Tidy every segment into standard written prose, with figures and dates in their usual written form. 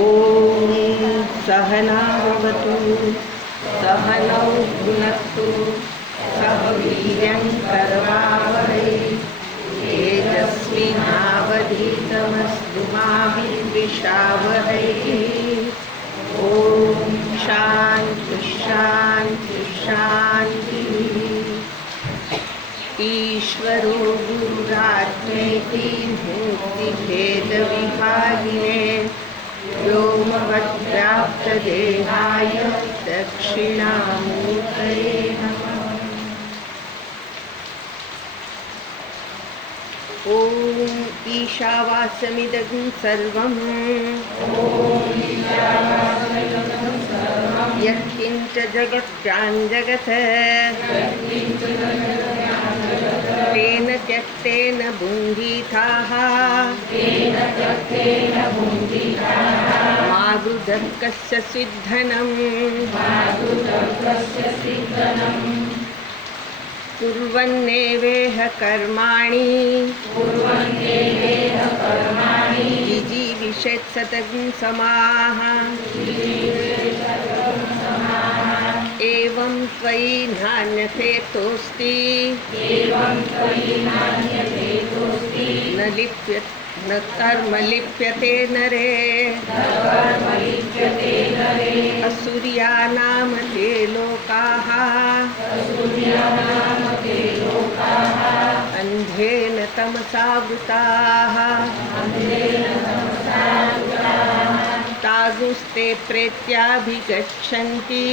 ॐ सहनावतु सहनौ भुनक्तु सह वीर्यं करवावहै तेजस्विनावधीतमस्तु मा विद्विषावहै। ॐ शान्ति शान्ति शान्तिः। ईश्वरो गुरुरात्मेति मूर्तिभेदविभागिने व्योमवद्व्याप्तदेहाय दक्षिणामूर्तये नमः। ॐ ईशावास्यमिदं सर्वं यत्किञ्च जगत्याञ्जगत् तेन त्यक्तेन भुञ्जीथाः माधुदर्कस्य सिद्धनम् कुर्वन्नेवेह कर्माणि जिजीविषेत् सततं समाः एवं त्वयि नान्यथेतोऽस्ति न कर्म लिप्यते नरे असुर्यानाम ते लोकाः अन्धेन तमसावृताः तागुस्ते प्रेत्याभिगच्छन्ति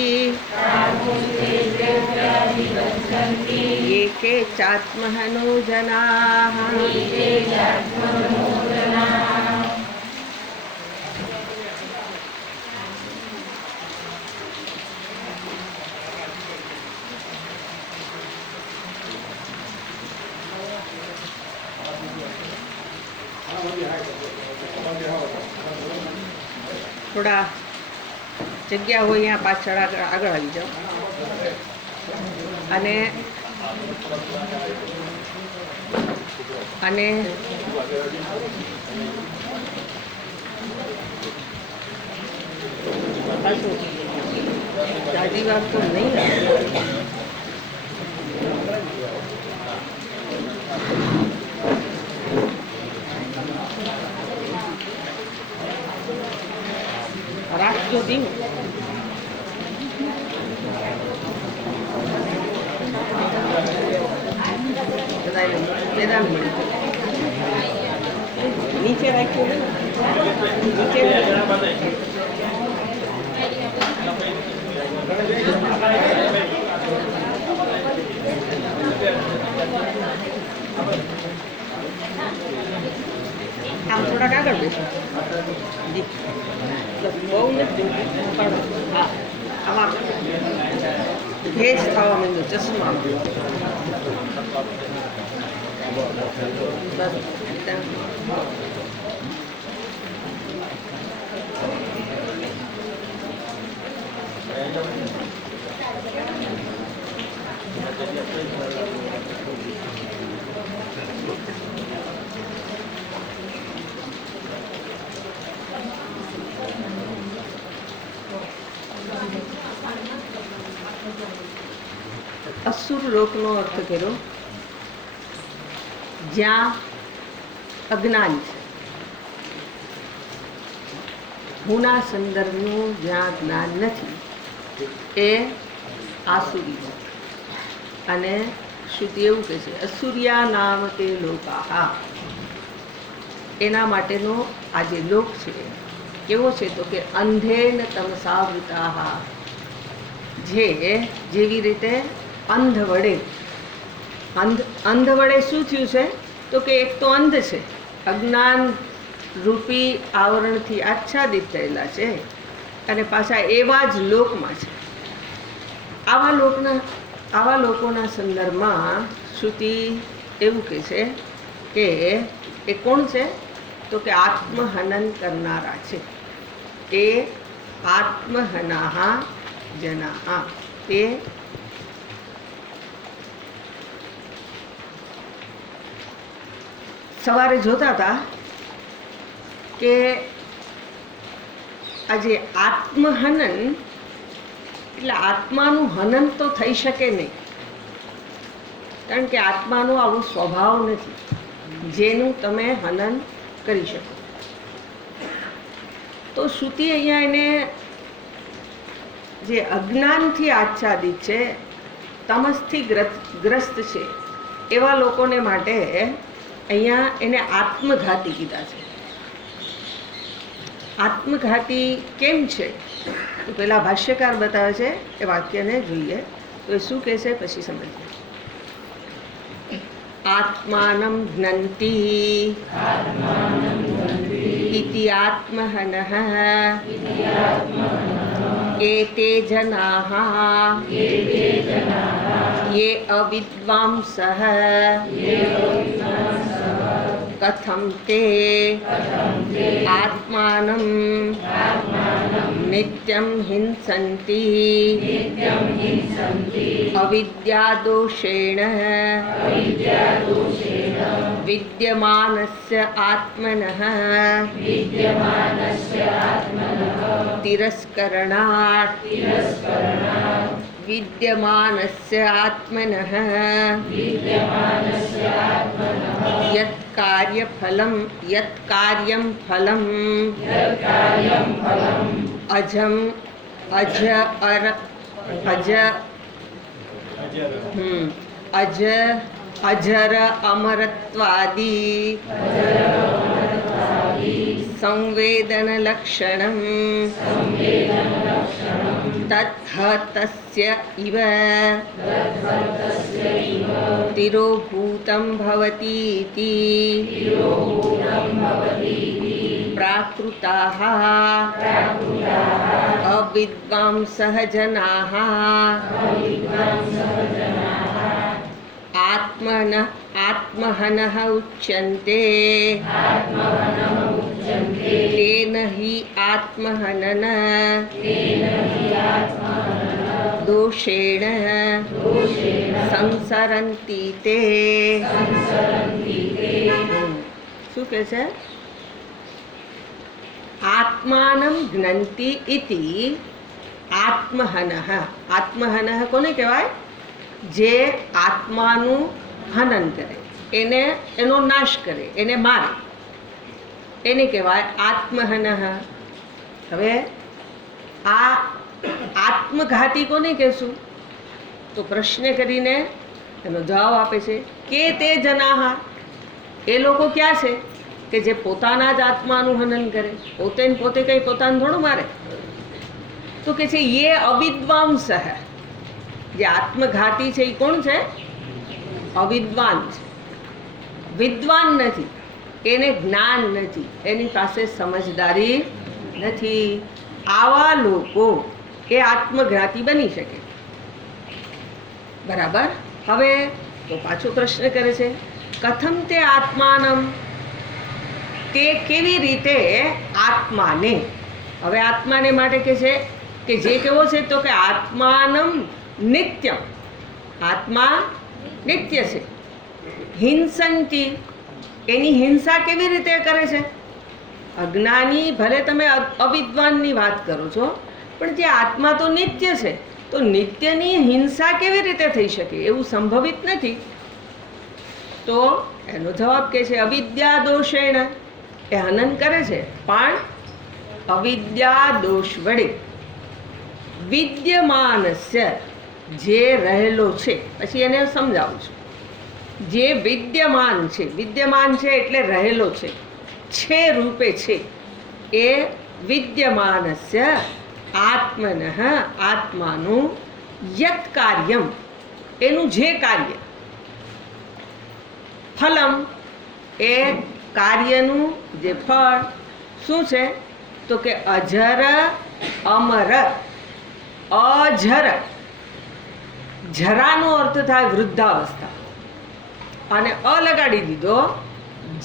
ये के चात्महनो जनाः। थोड़ा जग्या हो यहाँ पाछળ આગળ આવી જાઓ અને અને દાદી વાત તો નહીં રાખજો દીવું નીચે રાખ્યું નીચે આમ થોડાક આગળ બેસો જી બહુ નથી પણ હા આમાં ભેજ થવા માંડ્યો ચશ્મા બસ असुर लोकનો અર્થ કર્યો જ્યાં અજ્ઞાન છે, હુના સંદર્ભનું જ્યાં જ્ઞાન નથી એ આસુરી છે. અને શ્રુતિ એવું કહે છે અસુર્યા નામ તે લોકા, એના માટેનો આ જે લોક છે કેવો છે તો કે અંધેન તમસાવૃતા, જેવી રીતે અંધ વડે શું થયું છે તો કે એક તો અંધ છે, અજ્ઞાન રૂપી આવરણથી આચ્છાદિત થયેલા છે અને પાછા એવા જ લોકમાં છે. આવા લોકોના સંદર્ભમાં શ્રુતિ એવું કહે છે કે એ કોણ છે તો કે આત્મહનન કરનારા છે. એ આત્મહનાહ જનાહ, એ સવારે જોતા હતા કે આજે આત્મહનન એટલે આત્માનું હનન તો થઈ શકે નહીં, કારણ કે આત્માનો આવો સ્વભાવ નથી જેનું તમે હનન કરી શકો. તો શ્રુતિ અહીંયા એને જે અજ્ઞાનથી આચ્છાદિત છે, તમસથી ગ્રસ્ત છે એવા લોકોને માટે અહીંયા એને આત્મઘાતી કીધા છે. આત્મઘાતી કેમ છે તો પેલા ભાષ્યકાર બતાવે છે, એ વાક્યને જોઈએ તો એ શું કહે છે પછી સમજીએ. આત્માનં જ્ઞન્તિ ઇતિ આત્મહનઃ એતે જનાઃ યે અવિદ્વાંસઃ કથમ તે આત્માનં નિત્યં હિંસન્તિ અવિદ્યાદોષેણ વિદ્યમાનસ્ય આત્મનઃ તિરસ્કરણાत् વિદ્યમાનસ્ય આત્મનઃ યत् કાર્યમ ફલમ અજર અમરત્વાદી સંવેદન લક્ષણમ તત્તસ્ય ઇવ તિરોભૂતં ભવતીતિ પ્રાકૃતાઃ અવિદ્વાંસઃ જનાઃ આત્મહનઃ ઉચ્યન્તે તેન હિ આત્મહનન દોષેણ સંસરન્તિ તે. શું કહે છે? આત્માનં જ્ઞન્તિ ઇતિ આત્મહનઃ. આત્મહનઃ કોને કહેવાય? જે આત્માનું હનન કરે, એને એનો નાશ કરે, એને મારે, એને કહેવાય આત્મહનઃ. હવે આ આત્મઘાતી કોને કહેશું? તો પ્રશ્ન કરીને એનો જવાબ આપે છે કે તે જનાહ. એ લોકો ક્યાં છે કે જે પોતાના જ આત્માનું હનન કરે, પોતે કંઈ પોતાનું થોડું મારે. તો કે છે યે અવિદ્વાંસઃ. જે આત્મઘાતી છે એ કોણ છે? અવિદ્વાન છે, વિદ્વાન નથી, એને જ્ઞાન નથી, એની પાસે સમજદારી નથી. આવા લોકો એ આત્મઘાતી બની શકે. બરાબર. હવે તો પાછો પ્રશ્ન કરે છે, કથમ તે આત્માનમ, તે કેવી રીતે આત્માને. હવે આત્માને માટે કે છે કે જે કેવો છે તો કે આત્માનમ નિત્યમ, આત્મા નિત્ય છે. હિંસંતિ, એની હિંસા કેવી રીતે કરે છે? અજ્ઞાની, ભલે તમે અવિદ્વાનની વાત કરો છો, પણ જે આત્મા તો નિત્ય છે, તો નિત્યની હિંસા કેવી રીતે થઈ શકે? એવું સંભવિત નથી. તો એનો જવાબ કે છે અવિદ્યા દોષેણ. એ હનન કરે છે પણ અવિદ્યા દોષ વડે. વિદ્યમાનસ્ય, જે રહેલો છે, પછી એને સમજાવું છું. જે વિદ્યમાન છે, વિદ્યમાન છે એટલે રહેલો છે રૂપે છે, એ વિદ્યમાનસ્ય આત્મનઃ, આત્માનું યત કાર્યમ, એનું જે કાર્ય, ફલમ, એ કાર્યનું જે ફળ શું છે તો કે અજર અમર. અજર, જરાનો અર્થ થાય વૃદ્ધાવસ્થા, અને અ લગાડી દીધો,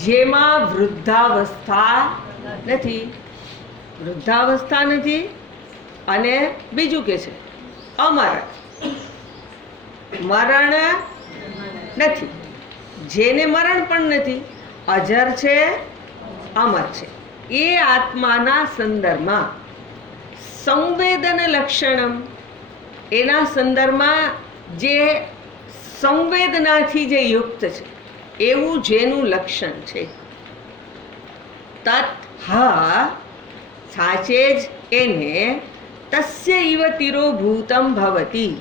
જેમાં વૃદ્ધાવસ્થા નથી. વૃદ્ધાવસ્થા નથી. અને બીજું કે છે અમર, મરણ નથી, જેને મરણ પણ નથી. અજર છે, અમર છે. એ આત્માના સંદર્ભમાં સંવેદન લક્ષણમ, એના સંદર્ભમાં જે સંવેદનાથી જે યુક્ત છે એવું જેનું લક્ષણ છે, તત હા સાચે જ એને તસ્ય ઇવ તિરોભૂતમ ભવતી,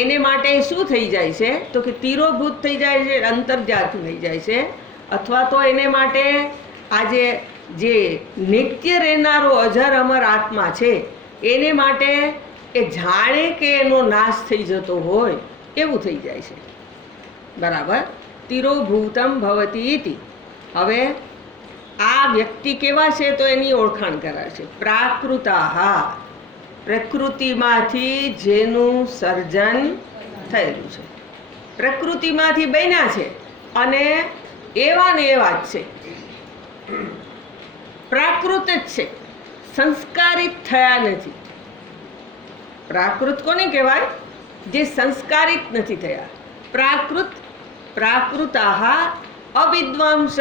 એને માટે શું થઈ જાય છે તો કે તિરોભૂત થઈ જાય છે, અંતર્જાત થઈ જાય છે, અથવા તો એને માટે આજે જે નિત્ય રહેનારો અજર અમર આત્મા છે એને માટે એ જાણે કે એનો નાશ થઈ જતો હોય એવું થઈ જાય છે. બરાબર, તિરોભૂતમ ભવતી ઇતિ. હવે આ વ્યક્તિ કેવા છે તો એની ઓળખાણ કરાય છે. પ્રાકૃતાહા, પ્રકૃતિમાંથી જેનું સર્જન થયેલું છે, પ્રકૃતિમાંથી બન્યા છે અને એવા ને એવા જ છે, પ્રાકૃત જ છે, સંસ્કારિત થયા નથી. પ્રાકૃત કોને કહેવાય? જે સંસ્કારિત નથી થયા. પ્રાકૃત, પ્રાકૃતાહા અવિદ્વાંસઃ,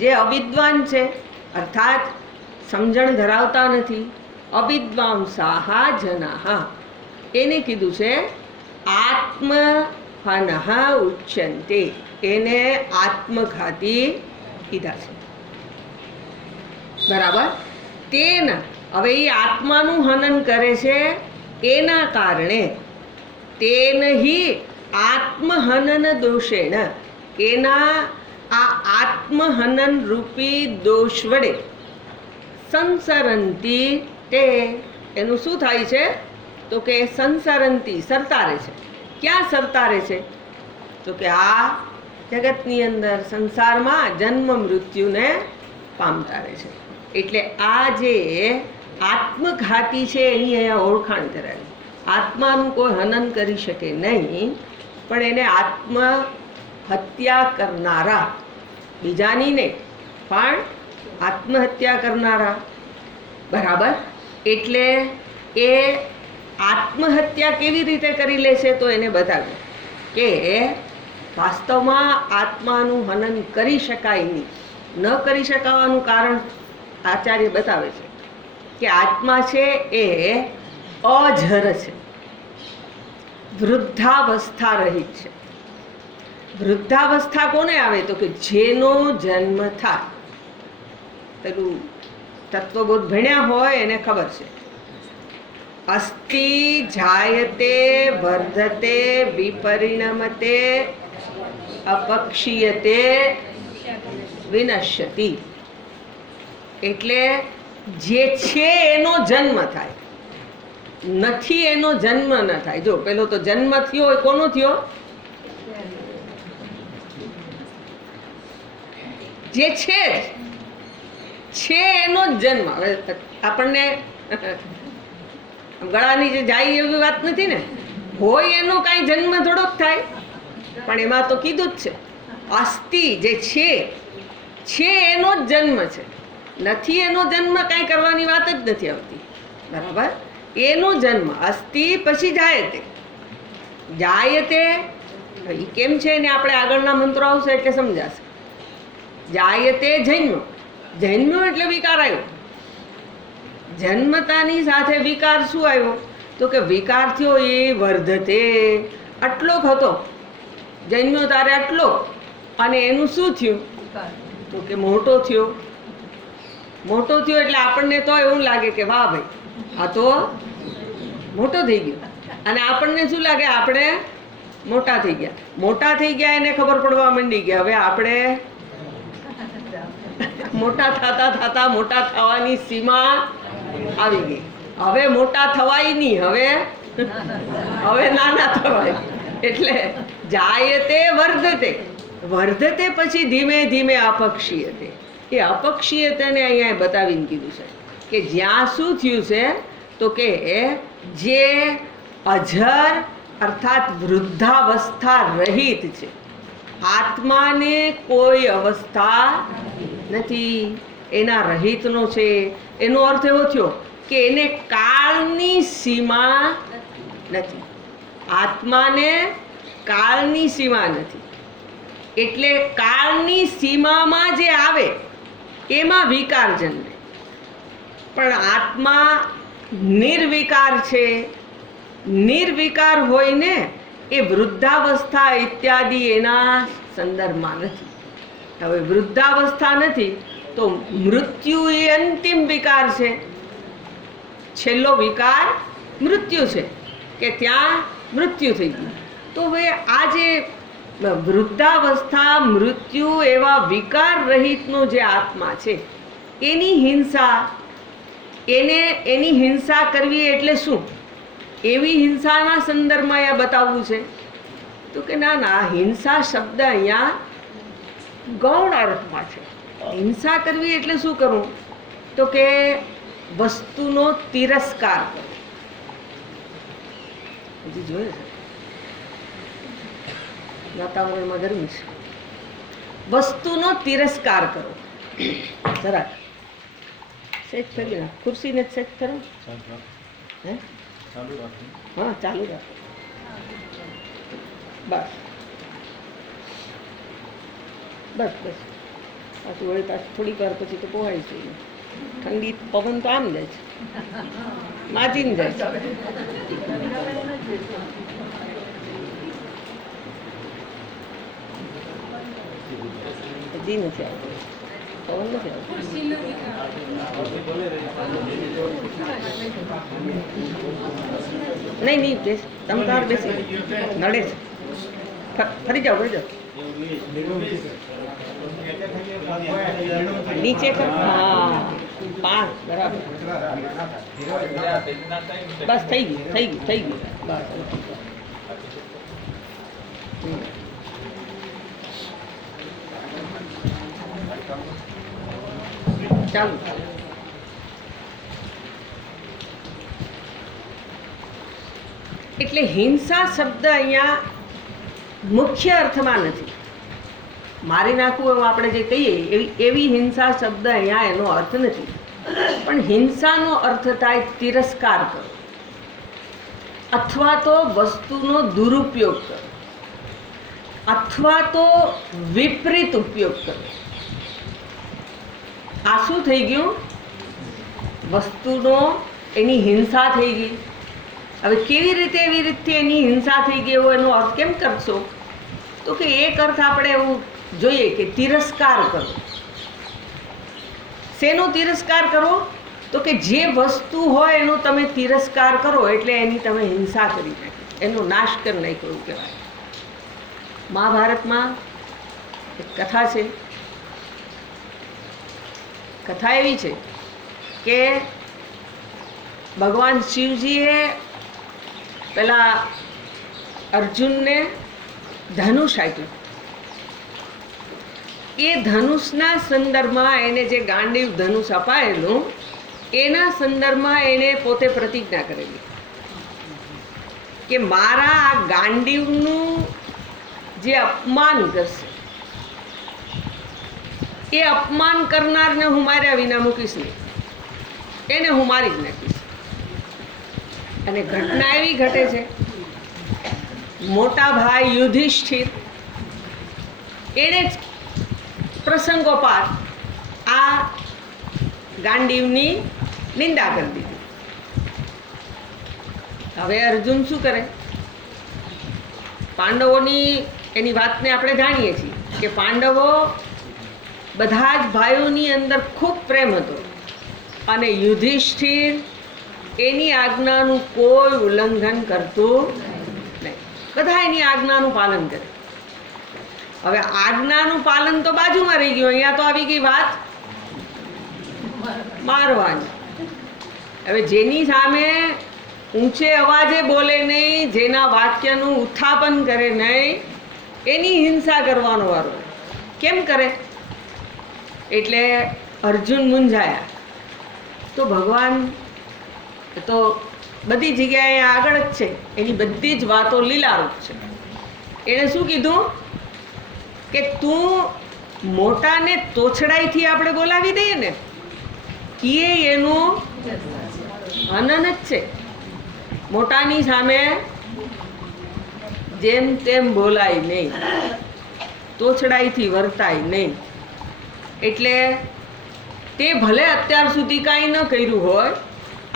જે અવિદ્વાન છે અર્થાત સમજણ ધરાવતા નથી. અવિદ્વાંસાહા જનાહા, એને કીધું છે આત્મહનઃ ઉચ્યન્તે, એને આત્મઘાતી કીધા છે. બરાબર, તેન, હવે એ આત્માનું હનન કરે છે એના કારણે, તેન હિ આત્મહનન દોષેણ, એના આ આત્મહનન રૂપી દોષ વડે સંસરંતી, તે એનું શું થાય છે તો કે સંસરંતી, સરતારે છે. ક્યાં સરતારે છે તો કે આ જગતની અંદર સંસારમાં જન્મ મૃત્યુને પામતા રહે છે. એટલે આ જે આત્મઘાતી છે એની અહીંયા ઓળખાણ કરાવી. આત્માનું કોઈ હનન કરી શકે નહીં, પણ એને આત્મહત્યા કરનારા, બીજાની નહીં પણ આત્મહત્યા કરનારા. બરાબર, એટલે એ આત્મહત્યા કેવી રીતે કરી લે છે તો એને બતાવ્યું કે વાસ્તવમાં આત્માનું હનન કરી શકાય નહીં. ન કરી શકાવાનું કારણ આચાર્ય બતાવે છે કે આત્મા છે એ અજર છે, વૃદ્ધાવસ્થા રહિત છે. વૃદ્ધાવસ્થા કોને આવે તો કે જેનો જન્મ થાય. પેલું તત્વબોધ ભણ્યા હોય એને ખબર છે. અસ્તિ જાયતે વર્ધતે વિપરિણમતે અપક્ષીયતે વિનશ્યતિ. એટલે જે છે એનો જન્મ થાય, નથી એનો જન્મ ન થાય. જો પેલો તો જન્મ થયો હોય, કોનો થયો? જે છે એનો જ જન્મ. હવે આપણને ગળાની જે જાય એવી વાત નથી ને, હોય એનો કાંઈ જન્મ થોડોક થાય, પણ એમાં તો કીધું જ છે અસ્થિ, જે છે એનો જ જન્મ છે, નથી એનો જન્મ કાંઈ કરવાની વાત જ નથી આવતી. બરાબર, એનો જન્મ અસ્થિ, પછી જાયતે. જાયતે એ કેમ છે ને આપણે આગળના મંત્રો આવશે એટલે સમજાશે. જાયતે જન્મ, જન્મ્યો એટલે વિકાર આવ્યો. જન્મતાની સાથે વિકાર શું આવ્યો તો કે વિકાર થયો એ વર્ધતે, આટલોક હતો, જન્મ્યો તારે આટલો, અને એનું શું થયું તો કે મોટો થયો. મોટો થયો એટલે આપણને તો એવું લાગે કે વાહ ભાઈ આ તો મોટો થઈ ગયો, અને આપણને શું લાગે આપણે મોટા થઈ ગયા. મોટા થઈ ગયા એને ખબર પડવા માંડી કે હવે આપણે મોટા થતા થતા મોટા થવાની સીમા આવી ગઈ. હવે મોટા થવાય નહીં, હવે નાના થવાય. એટલે જાયતે વર્ધતે, વર્ધતે પછી ધીમે ધીમે અપક્ષીયતે. એ અપક્ષીયતાને અહીંયા બતાવીને કીધું છે કે જ્યાં શું થયું છે તો કે જે અજર અર્થાત વૃદ્ધાવસ્થા રહિત છે, આત્માને કોઈ અવસ્થા નથી, એના રહિતનો છે. એનો અર્થ એવો થયો કે એને કાળની સીમા નથી. આત્માને કાળની સીમા નથી, એટલે કાળની સીમામાં જે આવે એમાં વિકાર જન્મે. પણ આત્મા નિર્વિકાર છે. નિર્વિકાર હોય ને એ વૃદ્ધાવસ્થા ઇત્યાદિ એના સંદર્ભમાં નથી. હવે વૃદ્ધાવસ્થા નથી તો મૃત્યુ એ અંતિમ વિકાર છે. છેલ્લો વિકાર મૃત્યુ છે કે ત્યાં મૃત્યુ થઈ ગયું. તો હવે આ જે વૃદ્ધાવસ્થા મૃત્યુ એવા વિકાર રહિતનો જે આત્મા છે એની હિંસા કરવી એટલે શું? એવી હિંસાના સંદર્ભમાં અહીંયા બતાવવું છે. તો કે ના ના, હિંસા શબ્દ અહીંયા ગૌણ અર્થમાં છે. હિંસા કરવી એટલે શું કરવું? તો કે વસ્તુનો તિરસ્કાર કરવો. હજી જોયું વાતાવરણમાં ગરમી છે. વસ્તુનો તિરસ્કાર કરો. જરાક સેટ કરી નાખ, ખુરશીને જ સેટ કરો. હે હા, ચાલુ રાખો. બસ બસ બસ. પાછું વળી પાછું થોડીક વાર પછી તો પોહાય છે. ઠંડી પવન તો આમ જાય છે, માજીને જાય છે. હજી નથી આવતો પવન, નથી આવતો. નહીં નહીં, બેસ તમે તાર બેસી નડે છે. ફરી જાઓ, ફરી જાઓ. નીચે કર. હા, 5 બરાબર. બસ થઈ ગયું, થઈ ગયું, થઈ ગયું. બસ ચાલુ. એટલે હિંસા શબ્દ અહીંયા મુખ્ય અર્થમાં નથી. મારી નાખવું એમ આપણે જે કહીએ એવી હિંસા શબ્દ અહીંયા એનો અર્થ નથી. પણ હિંસાનો અર્થ થાય તિરસ્કાર કરો અથવા તો વસ્તુનો દુરુપયોગ કરો અથવા તો વિપરીત ઉપયોગ કરો. આ શું થઈ ગયું? વસ્તુનો એની હિંસા થઈ ગઈ. હવે કેવી રીતે એવી રીતથી એની હિંસા થઈ ગઈ એવો એનો અર્થ કેમ કરશો? તો કે એક અર્થ આપણે એવું જોઈએ કે તિરસ્કાર કરો. શેનો તિરસ્કાર કરો? તો કે જે વસ્તુ હોય એનો તમે તિરસ્કાર કરો એટલે એની તમે હિંસા કરી નાખી, એનો નાશ કરી નાખ્યો એવું કહેવાય. મહાભારતમાં એક કથા છે. કથા એવી છે કે ભગવાન શિવજીએ પેલા અર્જુનને ધનુષ આપ્યું. એ ધનુષના સંદર્ભમાં એને જે ગાંડીવ ધનુષ અપાયેલું એના સંદર્ભમાં એને પોતે પ્રતિજ્ઞા કરેલી કે મારા આ ગાંડીવનું જે અપમાન કરશે એ અપમાન કરનારને હું માર્યા વિના મૂકીશ નહીં, એને હું મારી જ નાખીશ. અને ઘટના એવી ઘટે છે, મોટા ભાઈ યુધિષ્ઠિર એણે જ પ્રસંગોપાત આ ગાંડીવની નિંદા કરી દીધી. હવે અર્જુન શું કરે? પાંડવોની એની વાતને આપણે જાણીએ છીએ કે પાંડવો બધા જ ભાઈઓની અંદર ખૂબ પ્રેમ હતો અને યુધિષ્ઠિર એની આજ્ઞાનું કોઈ ઉલ્લંઘન કરતું નહીં. બધા એની આજ્ઞાનું પાલન કરે. હવે આજ્ઞાનું પાલન તો બાજુમાં રહી ગયું, અહીંયા તો આવી ગઈ વાત મારવાની. હવે જેની સામે ઊંચે અવાજે બોલે નહીં, જેના વાક્યનું ઉત્થાપન કરે નહીં, એની હિંસા કરવાનો વારો. કેમ કરે? એટલે અર્જુન મૂંઝાયા. તો ભગવાન તો બધી જગ્યાએ આગળ જ છે, એની બધી જ વાતો લીલારૂપ છે. એણે શું કીધું કે તું મોટાને તોછડાઈથી આપણે બોલાવી દઈએ ને એ એનું હનન જ છે. મોટાની સામે જેમ તેમ બોલાય નહીં, તોછડાઈથી વર્તાય નહીં. એટલે તે ભલે અત્યાર સુધી કાંઈ ન કર્યું હોય,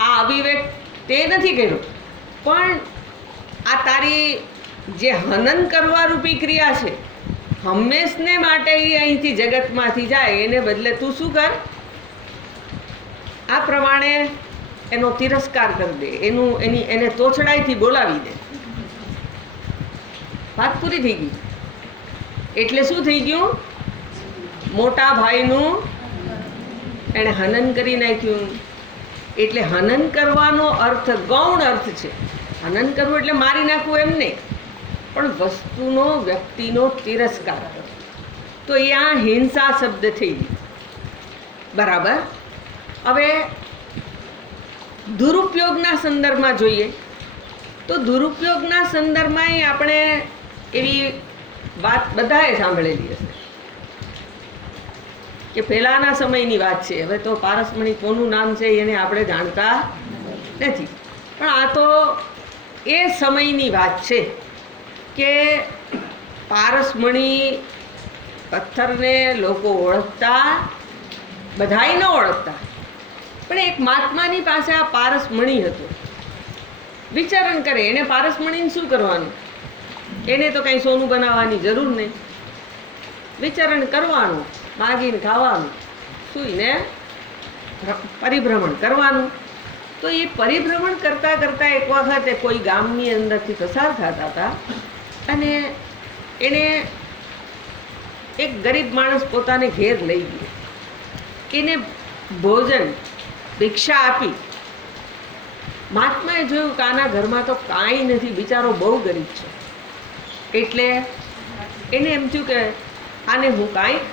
આ અવિવેક તે નથી કર્યો, પણ આ તારી જે હનન કરવા રૂપી ક્રિયા છે, હંમેશને માટે એ અહીંથી જગતમાંથી જાય, એને બદલે તું શું કર, આ પ્રમાણે એનો તિરસ્કાર કરી દે, એને તોછડાઈથી બોલાવી દે. વાત પૂરી થઈ ગઈ. એટલે શું થઈ ગયું? મોટા ભાઈનું એણે હનન કરી નાખ્યું. એટલે હનન કરવાનો અર્થ ગૌણ અર્થ છે. હનન કરવું એટલે મારી નાખવું એમ નહીં, પણ વસ્તુનો, વ્યક્તિનો તિરસ્કાર કરવો. તો એ આ હિંસા શબ્દ થઈ ગઈ. બરાબર. હવે દુરુપયોગના સંદર્ભમાં જોઈએ તો દુરુપયોગના સંદર્ભમાં આપણે એવી વાત બધાએ સાંભળેલી હશે કે પહેલાંના સમયની વાત છે. હવે તો પારસમણી કોનું નામ છે એને આપણે જાણતા નથી, પણ આ તો એ સમયની વાત છે કે પારસમણી પથ્થરને લોકો ઓળખતા, બધાય ન ઓળખતા, પણ એક મહાત્માની પાસે આ પારસમણી હતો. વિચારણ કરે, એને પારસમણીને શું કરવાનું? એને તો કંઈ સોનું બનાવવાની જરૂર નહીં. વિચારણ કરવાનું, માગીને ખાવાનું, સૂઈને પરિભ્રમણ કરવાનું. તો એ પરિભ્રમણ કરતાં કરતાં એક વખતે કોઈ ગામની અંદરથી પસાર થતા હતા અને એને એક ગરીબ માણસ પોતાને ઘેર લઈ ગયો. એને ભોજન, ભિક્ષા આપી. મહાત્માએ જોયું કે આના ઘરમાં તો કાંઈ નથી, બિચારો બહુ ગરીબ છે. એટલે એને એમ થયું કે આને હું કાંઈક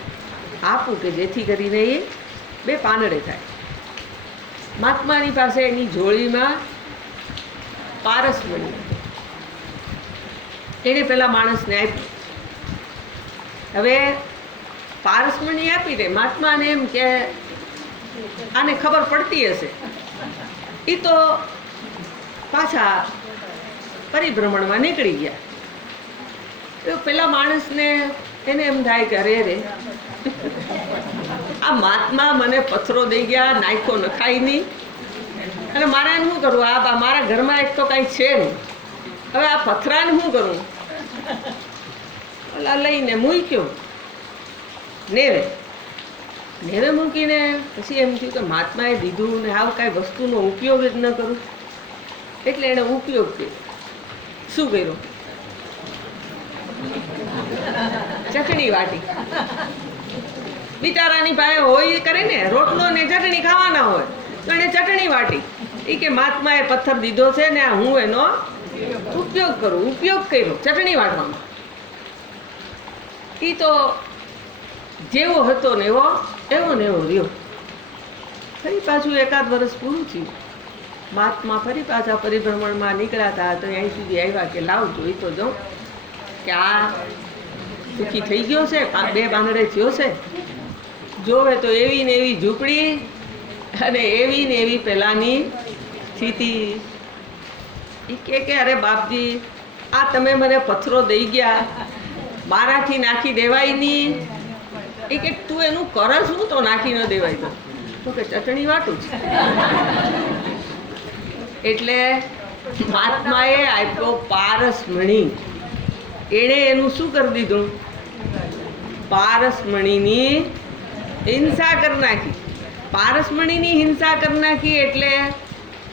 આપું કે જેથી કરીને એ બે પાંદડે થાય. મહાત્માની પાસે એની જોડીમાં પારસમણી હતી. એને પેલા માણસને આપી. હવે પારસમણી આપી દે. મહાત્માને એમ કે આને ખબર પડતી હશે, એ તો પાછા પરિભ્રમણમાં નીકળી ગયા. તો પેલા માણસને એને એમ થાય કે અરે રે, આ મહાત્મા મને પથ્થરો દઈ ગયા, નાખ્યો નખાય નહીં, અને મારે એને શું કરવું? આ મારા ઘરમાં એક તો કાંઈ છે નહીં, હવે આ પથરાને શું કરવું? ઓલા લઈને મૂક્યો નેવે. નેવે મૂકીને પછી એમ થયું કે મહાત્માએ દીધું ને આવું કાંઈ વસ્તુનો ઉપયોગ જ ન કરું. એટલે એણે ઉપયોગ કર્યો. શું કર્યો? ચટણી વાટી. બિચારાની પાસે હોય કરે ને, રોટલો ને ચટણી ખાવાના હોય, તો એને ચટણી વાટી. એ કે મહાત્માએ પથ્થર દીધો છે ને હું એનો ઉપયોગ કરું. ઉપયોગ કર્યો ચટણી વાટવામાં. એ તો જેવો હતો ને એવો ને એવો રહ્યો. ફરી પાછું એકાદ વર્ષ પૂરું થયું. મહાત્મા ફરી પાછા પરિભ્રમણમાં નીકળ્યા હતા તો અહીં સુધી આવ્યા કે લાવ જોઈ તો જાઉં કે આ સુખી થઈ ગયો છે, બે પાંદડે થયો છે. જોવે તો એવી ને એવી ઝૂંપડી અને એવી ને એવી પેલાની સ્થિતિ. એ કે અરે બાપજી, આ તમે મને પથ્થરો દઈ ગયા, મારાથી નાખી દેવાય નહીં. એ કે તું એનું કરસ હું તો નાખી ન દેવાય. તો કે ચટણી વાટું છે. એટલે મહાત્માએ આપ્યો પારસમણી. એણે એનું શું કરી દીધું? પારસમણીની હિંસા કરી નાખી. પારસમણીની હિંસા કરી નાખી એટલે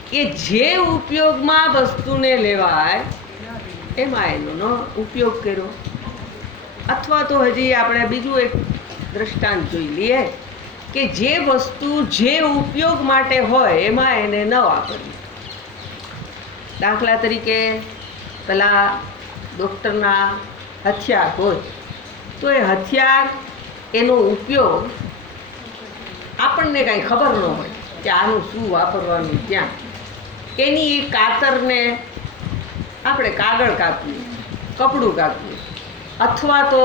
કે જે ઉપયોગમાં વસ્તુને લેવાય એમાં એનો ઉપયોગ કર્યો. અથવા તો હજી આપણે બીજું એક દ્રષ્ટાંત જોઈ લઈએ કે જે વસ્તુ જે ઉપયોગ માટે હોય એમાં એને ન વાપરવી. દાખલા તરીકે પેલા ડૉક્ટરના હથિયાર હોય તો એ હથિયાર એનો ઉપયોગ આપણને કાંઈ ખબર ન હોય કે આનું શું વાપરવાનું ક્યાં. એની એ કાતરને આપણે કાગળ કાપીએ, કપડું કાપીએ, અથવા તો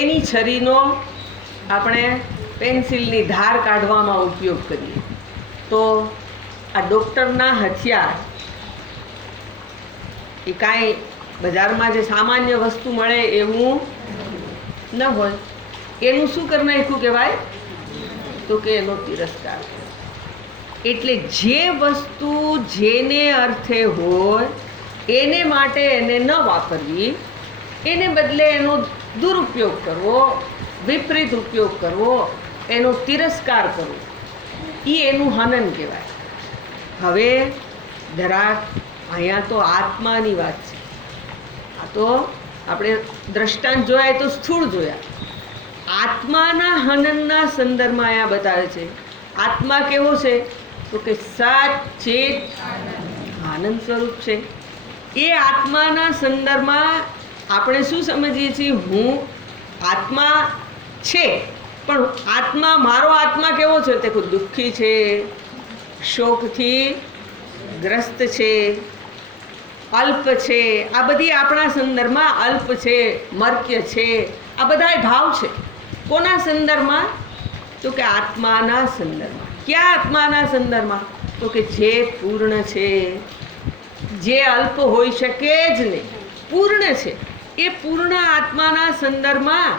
એની છરીનો આપણે પેન્સિલની ધાર કાઢવામાં ઉપયોગ કરીએ. તો આ ડૉક્ટરના હથિયાર એ કાંઈ બજારમાં જે સામાન્ય વસ્તુ મળે એવું ન હોય. એનું શું કરી નાખ્યું કહેવાય? તો કે એનો તિરસ્કાર કરો. એટલે જે વસ્તુ જેને અર્થે હોય એને માટે એને ન વાપરવી, એને બદલે એનો દુરુપયોગ કરવો, વિપરીત ઉપયોગ કરવો, એનો તિરસ્કાર કરવો, એ એનું હનન કહેવાય. હવે જરાક અહીંયા તો આત્માની વાત છે. આ તો આપણે દ્રષ્ટાંત જોયા તો સ્થૂળ જોયા. આત્માના હનનના સંદર્ભમાં અહીંયા બતાવે છે. આત્મા કેવો છે? તો કે સચેત આનંદ સ્વરૂપ છે. એ આત્માના સંદર્ભમાં આપણે શું સમજીએ છીએ? હું આત્મા છે, પણ આત્મા, મારો આત્મા કેવો છે? તે કોઈ દુઃખી છે, શોકથી ગ્રસ્ત છે, અલ્પ છે. આ બધી આપણા સંદર્ભમાં અલ્પ છે, મર્ત્ય છે, આ બધા ભાવ છે. કોના સંદર્ભમાં? તો કે આત્માના સંદર્ભમાં. ક્યાં આત્માના સંદર્ભમાં? તો કે જે પૂર્ણ છે, જે અલ્પ હોઈ શકે જ નહીં, પૂર્ણ છે. એ પૂર્ણ આત્માના સંદર્ભમાં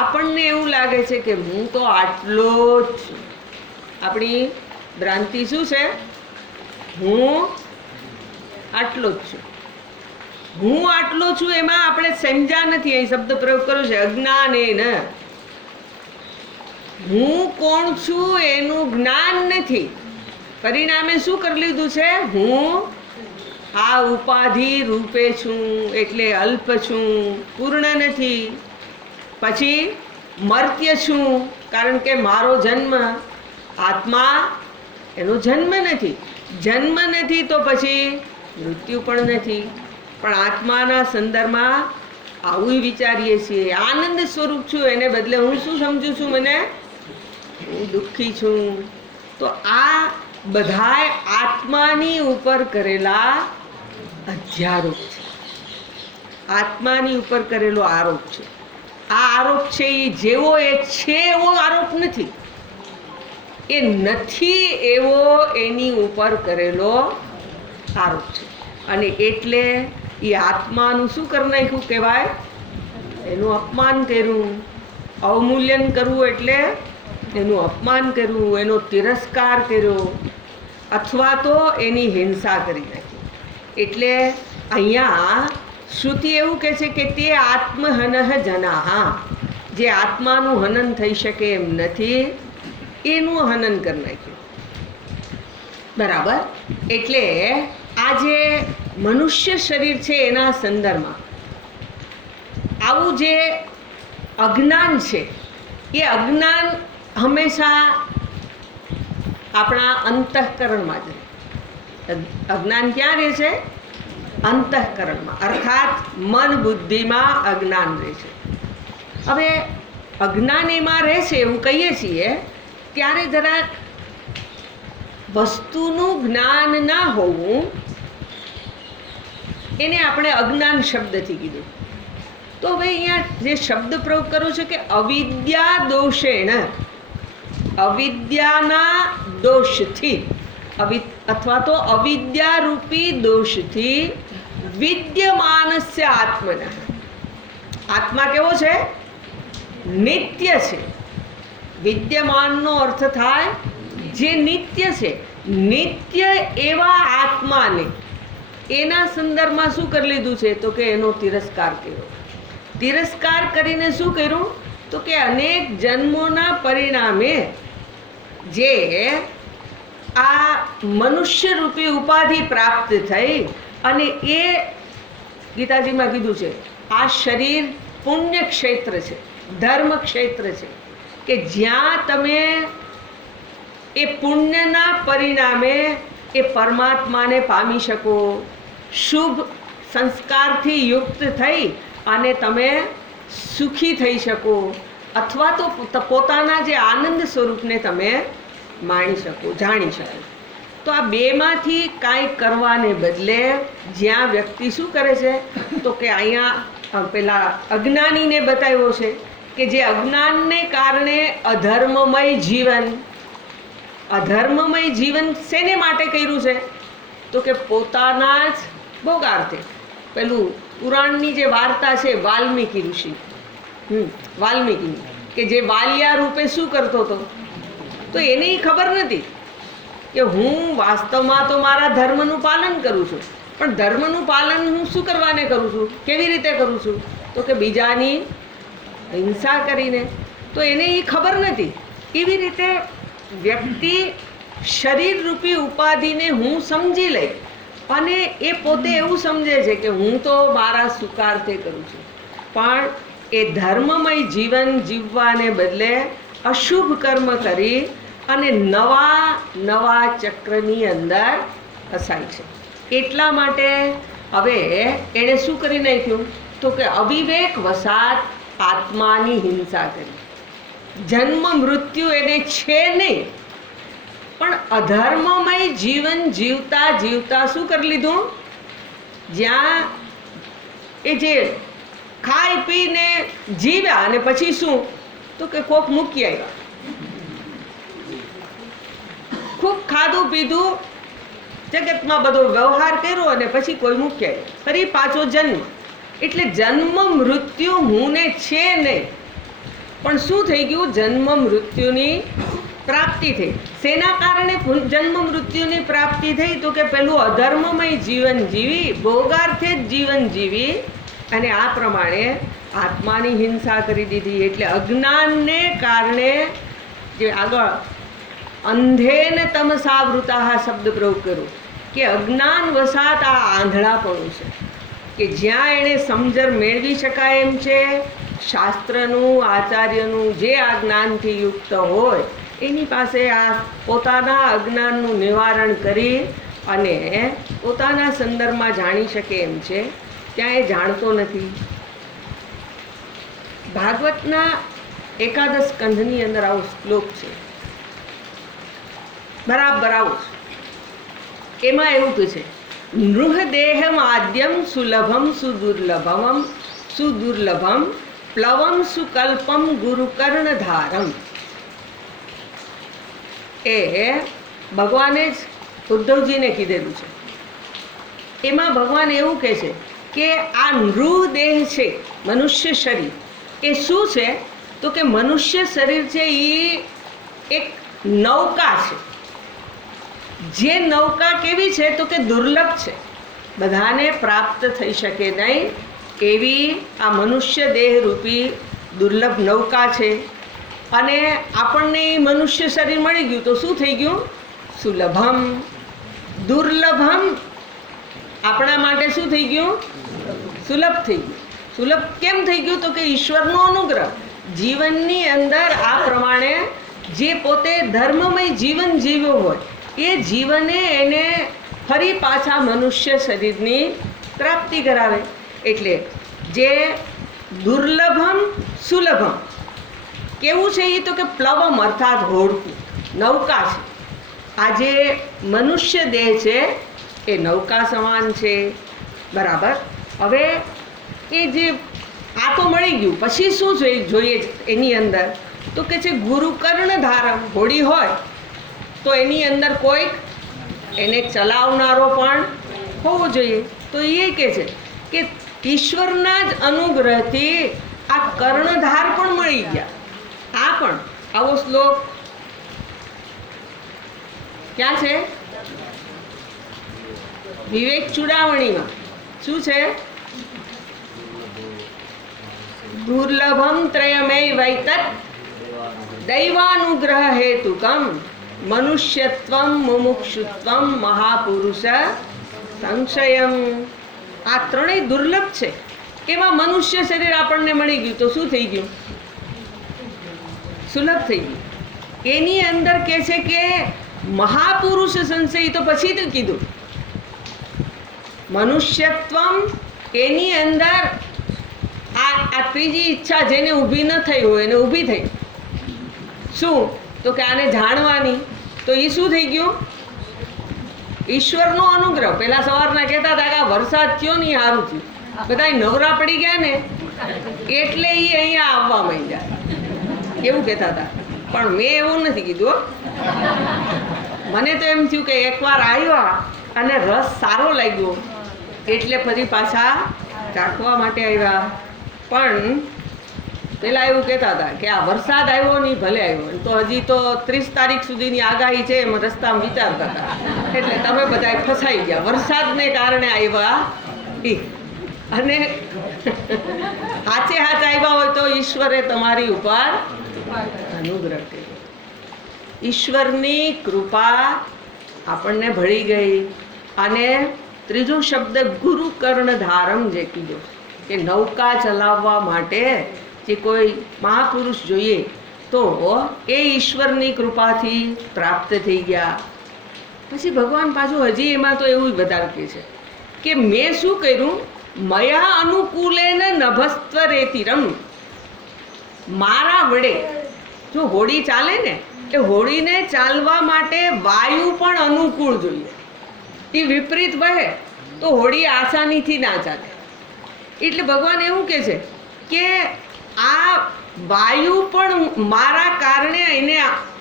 આપણને એવું લાગે છે કે હું તો આટલો જ છું. આપણી ભ્રાંતિ શું છે? હું આટલો જ છું. હું આટલો છું એમાં આપણે સમજ્યા નથી. અહીં શબ્દ પ્રયોગ કર્યો છે અજ્ઞાનેન. હું કોણ છું એનું જ્ઞાન નથી. પરિણામે શું કરી લીધું છે? હું આ ઉપાધિ રૂપે છું, એટલે અલ્પ છું, પૂર્ણ નથી. પછી મર્ત્ય છું, કારણ કે મારો જન્મ, આત્મા એનો જન્મ નથી. જન્મ નથી તો પછી મૃત્યુ પણ નથી. પણ આત્માના સંદર્ભમાં આવું વિચારીએ છીએ. આનંદ સ્વરૂપ છું એને બદલે હું શું સમજું છું? મને હું દુઃખી છું. તો આ બધાય આત્માની ઉપર કરેલા અધ્યારોપ છે. આત્માની ઉપર કરેલો આરોપ છે. આ આરોપ છે એ જેવો એ છે એવો આરોપ નથી. એ નથી એવો એની ઉપર કરેલો આરોપ છે. અને એટલે એ આત્માનું શું કરી નાખ્યું કહેવાય? એનું અપમાન કર્યું. અવમૂલ્યન કરવું એટલે એનું અપમાન કર્યું, એનો તિરસ્કાર કર્યો, અથવા તો એની હિંસા કરી નાખી. એટલે અહીંયા શ્રુતિ એવું કહે છે કે તે આત્મહનઃ જનાહા, જે આત્માનું હનન થઈ શકે એમ નથી એનું હનન કરી નાખ્યું. બરાબર. એટલે આ જે મનુષ્ય શરીર છે એના સંદર્ભમાં આવું જે અજ્ઞાન છે, એ અજ્ઞાન હંમેશા આપણા અંતઃકરણમાં જ રહે. અજ્ઞાન ક્યાં રહે છે? અંતઃકરણમાં, અર્થાત મન બુદ્ધિમાં અજ્ઞાન રહે છે. હવે અજ્ઞાન એમાં રહે છે એવું કહીએ છીએ ત્યારે જરાક વસ્તુનું જ્ઞાન ના હોવું એને આપણે અજ્ઞાન શબ્દથી કીધું. તો હવે અહીંયા જે શબ્દ પ્રયોગ કર્યો છે કે અવિદ્યા દોષેણ, અવિદ્યાના દોષથી, અથવા તો અવિદ્યારૂપી દોષથી વિદ્યમાનસ્ય આત્મન. આત્મા કેવો છે? નિત્ય છે. વિદ્યમાનનો અર્થ થાય જે નિત્ય છે. નિત્ય એવા આત્માને એના સંદર્ભમાં શું કરી લીધું છે? તો કે એનો તિરસ્કાર કર્યો. તિરસ્કાર કરીને શું કર્યું? તો કે અનેક જન્મોના પરિણામે જે આ મનુષ્ય રૂપી ઉપાધિ પ્રાપ્ત થઈ, અને એ ગીતાજીમાં કીધું છે આ શરીર પુણ્ય ક્ષેત્ર છે, ધર્મ ક્ષેત્ર છે, કે જ્યાં તમે એ પુણ્યના પરિણામે એ પરમાત્માને પામી શકો, શુભ સંસ્કારથી યુક્ત થઈ અને તમે સુખી થઈ શકો, અથવા તો પોતાના જે આનંદ સ્વરૂપને તમે માણી શકો, જાણી શકો. તો આ બેમાંથી કાંઈ કરવાને બદલે જ્યાં વ્યક્તિ શું કરે છે? તો કે અહીંયા પેલા અજ્ઞાનીને બતાવ્યો છે કે જે અજ્ઞાનને કારણે અધર્મમય જીવન, અધર્મમય જીવન શેને માટે કર્યું છે? તો કે પોતાના જ ભોગાર્થે. પેલું પુરાણની જે વાર્તા છે વાલ્મીકી ઋષિ, વાલ્મીકી, કે જે વાલિયા રૂપે શું કરતો હતો? તો એને ખબર નથી કે હું વાસ્તવમાં તો મારા ધર્મનું પાલન કરું છું, પણ ધર્મનું પાલન હું શું કરવાને કરું છું, કેવી રીતે કરું છું, તો કે બીજાની હિંસા કરીને. તો એને એ ખબર નથી. કેવી રીતે વ્યક્તિ શરીર રૂપી ઉપાધિને હું સમજી લઈ અને એ પોતે એવું સમજે છે કે હું તો મારા સુખાર્થે કરું છું, પણ એ ધર્મમય જીવન જીવવાને બદલે અશુભ કર્મ કરી અને નવા ચક્રની અંદર ફસાય છે. એટલા માટે હવે એણે શું કરી નાખ્યું, તો કે અવિવેક વસાત આત્માની હિંસા કરી. જન્મ મૃત્યુ એને છે નહીં, પણ અધર્મમય જીવન જીવતા જીવતા શું કરી લીધું, જ્યાં એ જે ખાઈ પીને જીવ્યા અને પછી શું, તો કે કોક મૂકી આવ્યા, ખૂબ ખાધું પીધું, જગતમાં બધો વ્યવહાર કર્યો અને પછી કોઈ મૂકી આવ્યો, ફરી પાછો જન્મ. એટલે જન્મ મૃત્યુ હું ને છે નહીં, પણ શું થઈ ગયું, જન્મ મૃત્યુની પ્રાપ્તિ થઈ. શેના કારણે જન્મ મૃત્યુની પ્રાપ્તિ થઈ, તો કે પેલું અધર્મમય જીવન જીવી, ભોગાર્થે જ જીવન જીવી અને આ પ્રમાણે આત્માની હિંસા કરી દીધી. એટલે અજ્ઞાનને કારણે જે આગળ અંધેન તમસાવૃતા શબ્દ પ્રયોગ કર્યો કે અજ્ઞાન વસાત આ આંધળાપણું છે, કે જ્યાં એણે સમજણ મેળવી શકાય એમ છે, શાસ્ત્રનું આચાર્યનું જે આ જ્ઞાનથી યુક્ત હોય એની પાસે આ પોતાના અજ્ઞાનનું નિવારણ કરી અને પોતાના સંદર્ભમાં જાણી શકે એમ છે, ત્યાં એ જાણતો નથી. ભાગવતના એકાદશ સ્કંધની અંદર આવો શ્લોક છે, બરાબર આવું છે. એમાં એવું કે છે, નૃહદેહમ આદ્યમ સુલભમ સુદુર્લભમ પ્લવમ સુકલ્પમ ગુરુકર્ણધારમ. એ ભગવાને જ ઉદ્ધવજીને કીધેલું છે. એમાં ભગવાન એવું કહે છે કે આ નૃદેહ છે, મનુષ્ય શરીર, એ શું છે, તો કે મનુષ્ય શરીર છે એ એક નૌકા છે. જે નૌકા કેવી છે, તો કે દુર્લભ છે, બધાને પ્રાપ્ત થઈ શકે નહીં એવી આ મનુષ્ય દેહ રૂપી દુર્લભ નૌકા છે. અને આપણને મનુષ્ય શરીર મળી ગયું તો શું થઈ ગયું, સુલભમ. દુર્લભમ આપણા માટે શું થઈ ગયું, સુલભ થઈ ગયું. સુલભ કેમ થઈ ગયું, તો કે ઈશ્વરનો અનુગ્રહ. જીવનની અંદર આ પ્રમાણે જે પોતે ધર્મમય જીવન જીવ્યો હોય એ જીવને એને ફરી પાછા મનુષ્ય શરીરની પ્રાપ્તિ કરાવે. એટલે જે દુર્લભમ સુલભમ કેવું છે એ, તો કે પ્લવમ અર્થાત હોડકું, નૌકા છે. આ જે મનુષ્ય દેહ છે એ નૌકા સમાન છે, બરાબર. હવે એ જે આ તો મળી ગયું, પછી શું જોઈએ એની અંદર, તો કે છે ગુરુકર્ણ ધારમ. હોડી હોય તો એની અંદર કોઈક એને ચલાવનારો પણ હોવો જોઈએ. તો એ કહે છે કે ઈશ્વરના જ અનુગ્રહથી આ કર્ણધાર પણ મળી ગયા. આ પણ આવો શ્લોક ક્યાં છે, વિવેક ચૂડામણીમાં. શું છે, દુર્લભમ ત્રયમેય વૈતત દૈવાનુગ્રહ હેતુકમ મનુષ્યત્વમ મુમુક્ષુત્વમ મહાપુરુષ સંશયમ. આ ત્રણેય દુર્લભ છે. કેવા, મનુષ્ય શરીર આપણને મળી ગયું તો શું થઈ ગયું, સુલભ થઈ ગયું. એની અંદર કે છે કે મહાપુરુષ સંશય, તો પછી તો કીધું મનુષ્યત્વમ. એની અંદર આ ત્રીજી ઈચ્છા જેને ઊભી ન થઈ હોય એને ઊભી થઈ. શું, તો કે આને જાણવાની. તો એ શું થઈ ગયું, ઈશ્વરનો અનુગ્રહ. પેલા સવારના કહેતા હતા કે આ વરસાદ થયો ને સારું થયું, બધા નવરા પડી ગયા ને એટલે એ અહીંયા આવવા માંડ્યા, એવું કહેતા હતા. પણ મેં એવું નથી કીધું. મને તો એમ થયું કે એકવાર આવ્યા અને રસ સારો લાગ્યો એટલે ફરી પાછા ચાખવા માટે આવ્યા. પણ પેલા એવું કહેતા હતા કે આ વરસાદ આવ્યો નહીં ભલે આવ્યો, તો હજી તો 30 તારીખ સુધીની આગાહી છે એમ રસ્તામાં વિચારતા હતા. એટલે તમે બધા ફસાઈ ગયા, વરસાદને કારણે આવ્યા ઈ. અને હાચે હાચ આવ્યા હોય તો ઈશ્વરે તમારી ઉપર અનુગ્રહ કર્યો. ઈશ્વરની કૃપા આપણને ભળી ગઈ. અને ત્રીજો શબ્દ ગુરુ કર્ણ ધારમ જે કીધો કે નૌકા ચલાવવા માટે જે કોઈ મહાપુરુષ જોઈએ તો એ ઈશ્વરની કૃપાથી પ્રાપ્ત થઈ ગયા. પછી ભગવાન પાછું હજી એમાં તો એવું વધારે કહે છે કે મેં શું કર્યું, મયા અનુકૂલેન નભસ્ત્વ રેતિરમ, મારા વડે જો હોડી ચાલે ને એ હોડીને ચાલવા માટે વાયુ પણ અનુકૂળ જોઈએ. એ વિપરીત વહે તો હોડી આસાનીથી ના ચાલે. એટલે ભગવાન એવું કહે છે કે આ વાયુ પણ મારા કારણે એને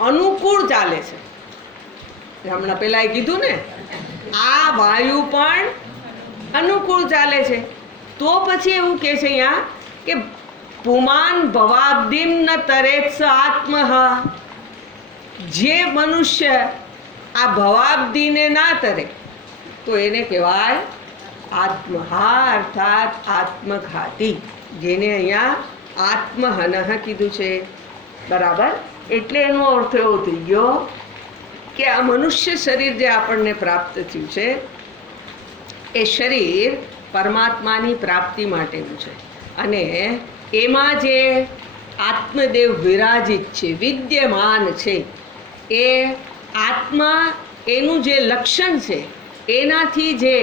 અનુકૂળ ચાલે છે. હમણાં પેલા એ કીધું ને, આ વાયુ પણ અનુકૂળ ચાલે છે. તો પછી એવું કહે છે અહીંયા કે પુમાન ભવાબ્દિમ ન તરેત્સ આત્મહ, જે મનુષ્ય આ ભવાબ્દિને ના તરે તો એને કહેવાય આત્મહા, અર્થાત આત્મઘાતી, જેને અહીંયા આત્મહનઃ કીધું છે. બરાબર. એટલે એનો અર્થ એવો થઈ ગયો કે આ મનુષ્ય શરીર જે આપણને પ્રાપ્ત થયું છે એ શરીર પરમાત્માની પ્રાપ્તિ માટેનું છે. અને એમાં જે આત્મદેવ વિરાજિત છે, વિદ્યમાન છે, એ આત્મા એનું જે લક્ષણ છે એનાથી જે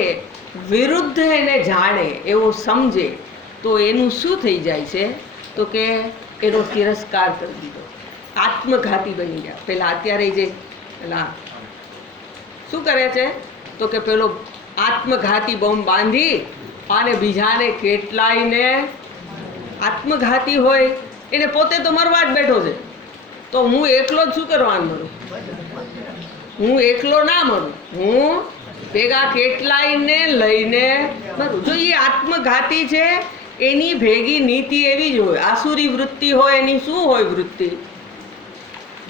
વિરુદ્ધ એને જાણે, એવો સમજે, તો એનું શું થઈ જાય છે તો કે એનો તિરસ્કાર કરી દીધો, આત્મઘાતી બની ગયા. પેલા અત્યારે જે પેલા શું કરે છે તો કે પેલો આત્મઘાતી બોમ્બ બાંધી અને બીજાને કેટલાયને આત્મઘાતી હોય એને પોતે તો મરવા જ બેઠો છે, તો હું એકલો જ શું કરવાનું મરું? હું એકલો ના મરું, હું ભેગા કેટલાયને લઈને મરું. જો એ આત્મઘાતી છે એની ભેગી નીતિ એવી જ હોય, આસુરી વૃત્તિ હોય. એની શું હોય વૃત્તિ?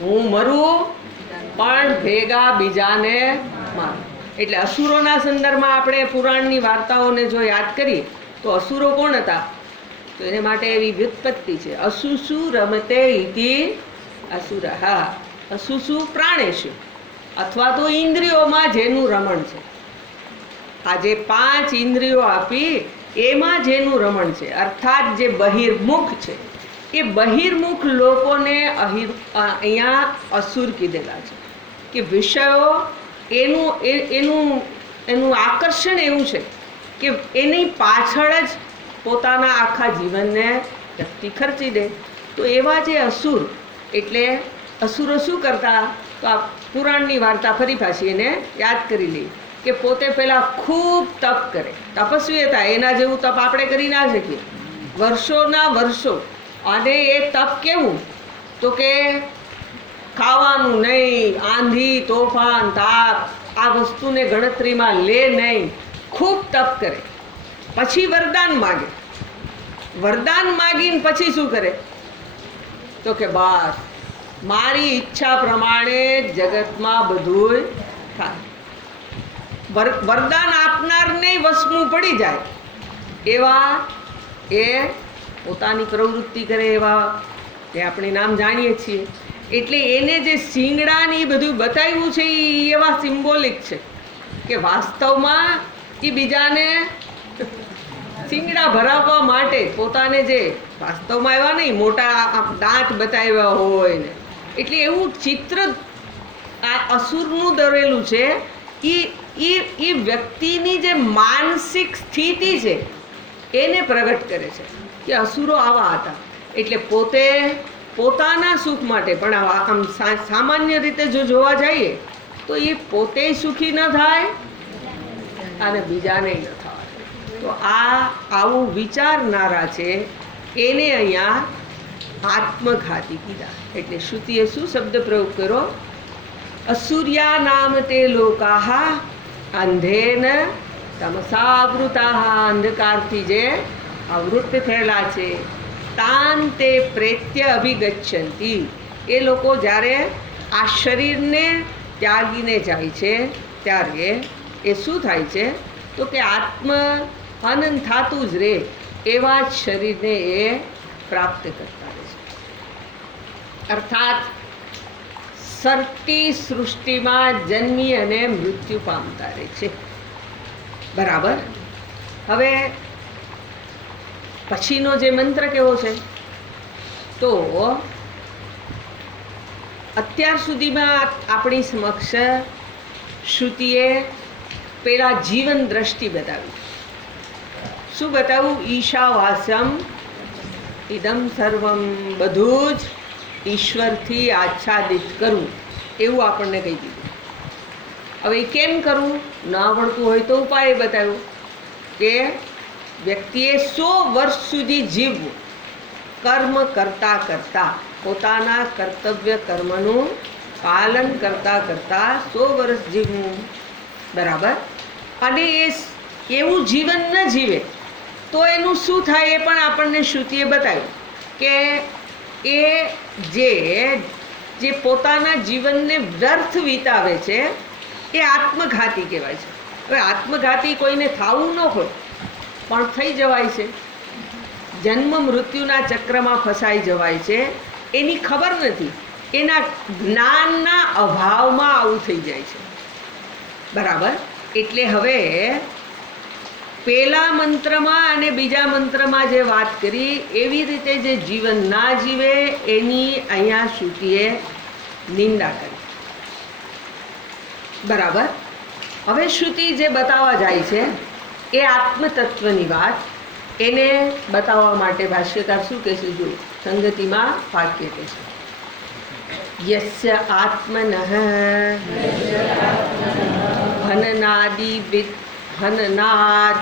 હું મરું પણ ભેગા બીજાને મારું. એટલે અસુરોના સંદર્ભમાં આપણે પુરાણની વાર્તાઓને જો યાદ કરીએ તો અસુરો કોણ હતા? તો એને માટે એવી વ્યુત્પત્તિ છે, અસુસુ રમતે ઇતિ અસુરઃ. અસુસુ પ્રાણેશુ, અથવા તો ઇન્દ્રિયોમાં જેનું રમણ છે. આ જે 5 ઇન્દ્રિયો આપી એમાં જેનું રમણ છે, અર્થાત જે બહિર્મુખ છે, એ બહિર્મુખ લોકોને અહીંયા અસુર કીધેલા છે. કે વિષયો એનું આકર્ષણ એવું છે કે એની પાછળ જ પોતાના આખા જીવનને વ્યક્તિ ખર્ચી દે. તો એવા જે અસુર, એટલે અસુરો શું કરતા? તો આ પુરાણની વાર્તા ફરી પાછી એને યાદ કરી લઈએ કે પોતે પહેલાં ખૂબ તપ કરે, તપસ્વી હતા. એના જેવું તપ આપણે કરી ના શકીએ, વર્ષોના વર્ષો. અને એ તપ કેવું? તો કે ખાવાનું નહીં, આંધી તોફાન તાપ આ વસ્તુને ગણતરીમાં લે નહીં, ખૂબ તપ કરે. પછી વરદાન માગે, વરદાન માગીને પછી શું કરે? તો કે બસ મારી ઈચ્છા પ્રમાણે જગતમાં બધું થાય. વરદાન આપનારને વસમું પડી જાય એવા એ પોતાની પ્રવૃત્તિ કરે, એવા એ આપણે નામ જાણીએ છીએ. એટલે એને જે શિંગડાને એ બધું બતાવ્યું છે એ એવા સિમ્બોલિક છે કે વાસ્તવમાં એ બીજાને શિંગડા ભરાવવા માટે પોતાને જે વાસ્તવમાં એવા નહીં, મોટા દાંત બતાવ્યા હોય ને, એટલે એવું ચિત્ર આ અસુરનું દોરેલું છે. એ વ્યક્તિની જે માનસિક સ્થિતિ છે એને પ્રગટ કરે છે કે અસુરો આવા હતા. એટલે પોતે પોતાના સુખ માટે, પણ આમ સામાન્ય રીતે જો જોવા જઈએ તો એ પોતે સુખી ન થાય અને બીજાને ન થાય. તો આવું વિચારનારા છે એને અહીંયા આત્મઘાતી કીધા. એટલે શ્રુતિએ શું શબ્દ પ્રયોગ કર્યો? અસુર્યા નામ તે લોકાહ અંધેન તમસાવૃતાહ, અંધકારથી જે આવૃત થયેલા છે તાન તે પ્રેત્ય અભિગચ્છન્તિ. એ લોકો જ્યારે આ શરીરને ત્યાગીને જાય છે ત્યારે એ શું થાય છે તો કે આત્મ અનંત થતું જ રહે એવા જ શરીરને એ પ્રાપ્ત કરતા રહે છે. અર્થાત સરતી સૃષ્ટિમાં જન્મી અને મૃત્યુ પામતા રહે છે. બરાબર. હવે પછીનો જે મંત્ર કેવો છે તો અત્યાર સુધીમાં આપણી સમક્ષ શ્રુતિએ પેલા જીવન દ્રષ્ટિ બતાવી. શું બતાવ્યું? ઈશાવાસ્યમ ઇદમ સર્વમ, બધું જ ઈશ્વરથી આચ્છાદિત કરવું એવું આપણને કહી દીધું. હવે કેમ કરવું? ન આવડતું હોય તો ઉપાય બતાવ્યો કે વ્યક્તિએ 100 વર્ષ સુધી જીવવું, કર્મ કરતા કરતા, પોતાના કર્તવ્ય કર્મનું પાલન કરતા કરતા 100 વર્ષ જીવવું. બરાબર. અને એ એવું જીવન ન જીવે તો એનું શું થાય એ પણ આપણને શ્રુતિએ બતાવ્યું કે એ જે પોતાના જીવનને વ્યર્થ વિતાવે છે એ આત્મઘાતી કહેવાય છે. હવે આત્મઘાતી કોઈને થવું ન હોય પણ થઈ જવાય છે. જન્મ મૃત્યુના ચક્રમાં ફસાઈ જવાય છે. એની ખબર નથી, એના જ્ઞાનના અભાવમાં આવું થઈ જાય છે. બરાબર. એટલે હવે પહેલા મંત્રમાં અને બીજા મંત્રમાં જે વાત કરી એવી રીતે જે જીવન ના જીવે એની અહીંયા શ્રુતિએ નિંદા કરી. બરાબર. હવે શ્રુતિ જે બતાવવા જાય છે એ આત્મતત્વની વાત, એને બતાવવા માટે ભાષ્યકાર શું કહેશે? જો સંગતિમાં વાક્ય કહે છે, યસ્ય આત્મનઃ હનનાદિ હનનાદ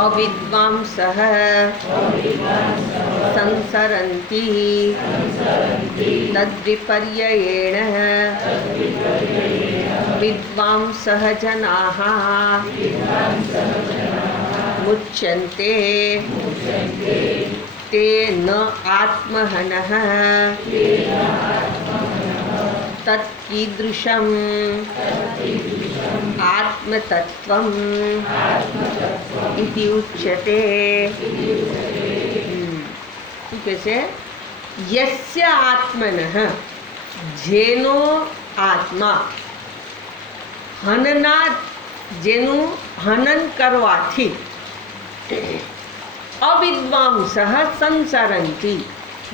અવિદ્વાંસઃ સંસરન્તિ તદ્વિપર્યયેણ વિદ્વાંસઃ જનાઃ મુચ્યન્તે તે ન આત્મહનઃ તત્કીદૃશમ આત્મતત્વમ ઇતિ ઉચ્યતે. શું કહે છે? યસ્ય આત્મનઃ, જેનો આત્મા, હનના, જેનું હનન કરવાથી, અવિદ્વાંસઃ સંસરન્તિ,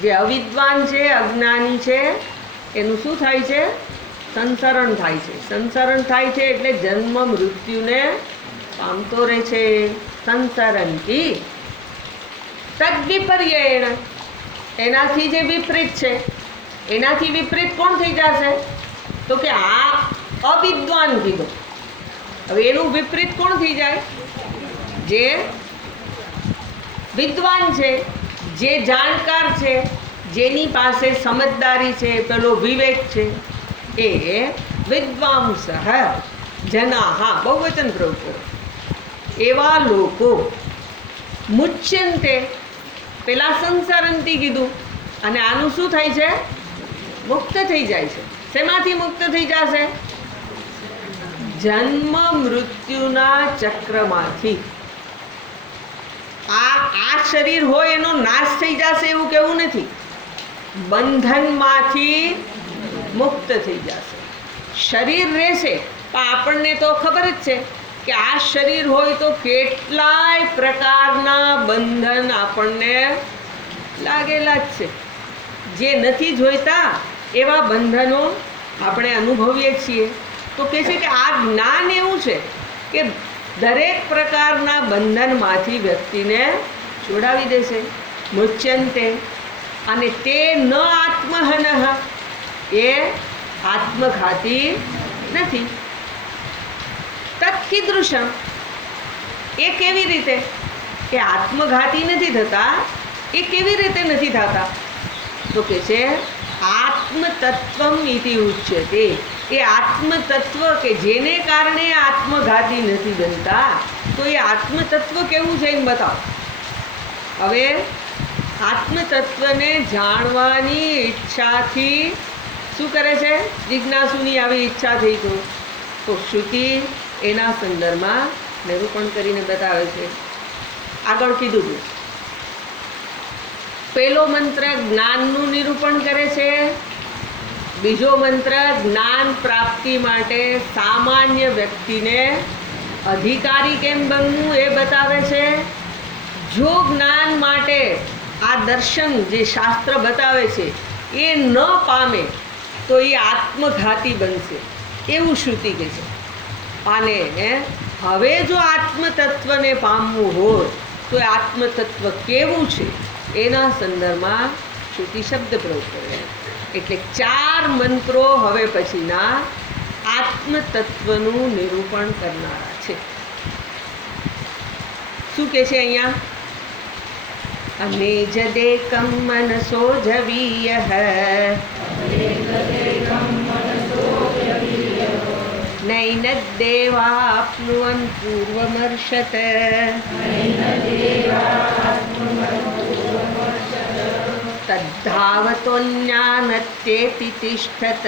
જે અવિદ્વાન છે, અજ્ઞાની છે, એનું શું થાય છે? સંસરણ થાય છે. સંસરણ થાય છે એટલે જન્મ મૃત્યુને પામતો રહે છે. સંસરન્તિ તદ્વિપર્યયેણ, એનાથી જે વિપરીત છે, એનાથી વિપરીત કોણ થઈ જશે? તો કે આ અવિદ્વાન કીધો. હવે એનું વિપરીત કોણ થઈ જાય? જે વિદ્વાન છે, જે જાણકાર છે, જેની પાસે સમજદારી છે, પેલો વિવેક છે, એ વિદ્વાંસઃ જનાઃ, બહુવચન પ્રયોગ કરો, એવા લોકો મુચ્યન્તે, પેલા સંસરંતી કીધું અને આનું શું થાય છે? મુક્ત થઈ જાય છે. શેમાંથી મુક્ત થઈ જશે? જન્મ મૃત્યુના ચક્રમાંથી. આ શરીર હોય એનો નાશ થઈ જશે એવું કેવું નથી. બંધનમાંથી મુક્ત થઈ જશે. શરીર રહેશે પણ આપણને તો ખબર જ છે કે આ શરીર હોય તો કેટલાય પ્રકારના બંધન આપણને લાગેલા જ છે. જે નથી જોઈતા એવા બંધનો આપણે અનુભવીએ છીએ. તો કહે છે કે આ જ્ઞાન એવું છે કે દરેક પ્રકારના બંધનમાંથી વ્યક્તિને છોડાવી દેશે. મુચ્યન્તે, અને તે ન આત્મહનઃ, એ આત્મઘાતી નથી. તત્કીદૃશમ, એ કેવી રીતે? એ આત્મઘાતી નથી થતા. એ કેવી રીતે નથી થતા? તો કે છે આત્મતત્વમ ઇતિ ઉચ્યતે. એ આત્મતત્વ કે જેને કારણે આત્મઘાતી નથી બનતા, તો એ આત્મતત્વ કેવું છે એમ બતાવો. હવે આત્મતત્વને જાણવાની ઈચ્છાથી શું કરે છે? જિજ્ઞાસુની આવી ઈચ્છા થઈ તો શ્રુતિ એના સંદર્ભમાં નિરૂપણ કરીને બતાવે છે. આગળ કીધું હતું, પેલો મંત્ર જ્ઞાનનું નિરૂપણ કરે છે, બીજો મંત્ર જ્ઞાન પ્રાપ્તિ માટે સામાન્ય વ્યક્તિને અધિકારી કેમ બનવું એ બતાવે છે. જો જ્ઞાન માટે આ દર્શન જે શાસ્ત્ર બતાવે છે એ ન પામે તો એ આત્મઘાતી બનશે એવું શ્રુતિ કહે છે. અને હવે જો આત્મતત્વને પામવું હોય તો એ આત્મતત્વ કેવું છે એના સંદર્ભમાં શ્રુતિ શબ્દ પ્રયોગ કરે. એટલે 4 મંત્રો હવે પછીના આત્મતત્વનું નિરૂપણ કરનારા છે. શું કહે છે અહીંયા? અનેજદેકં મનસો જવીયઃ નૈનદ્દેવાપ્નુવન પૂર્વમર્ષત તદ્ધાવતોન્યાનત્યેતિ તિષ્ઠત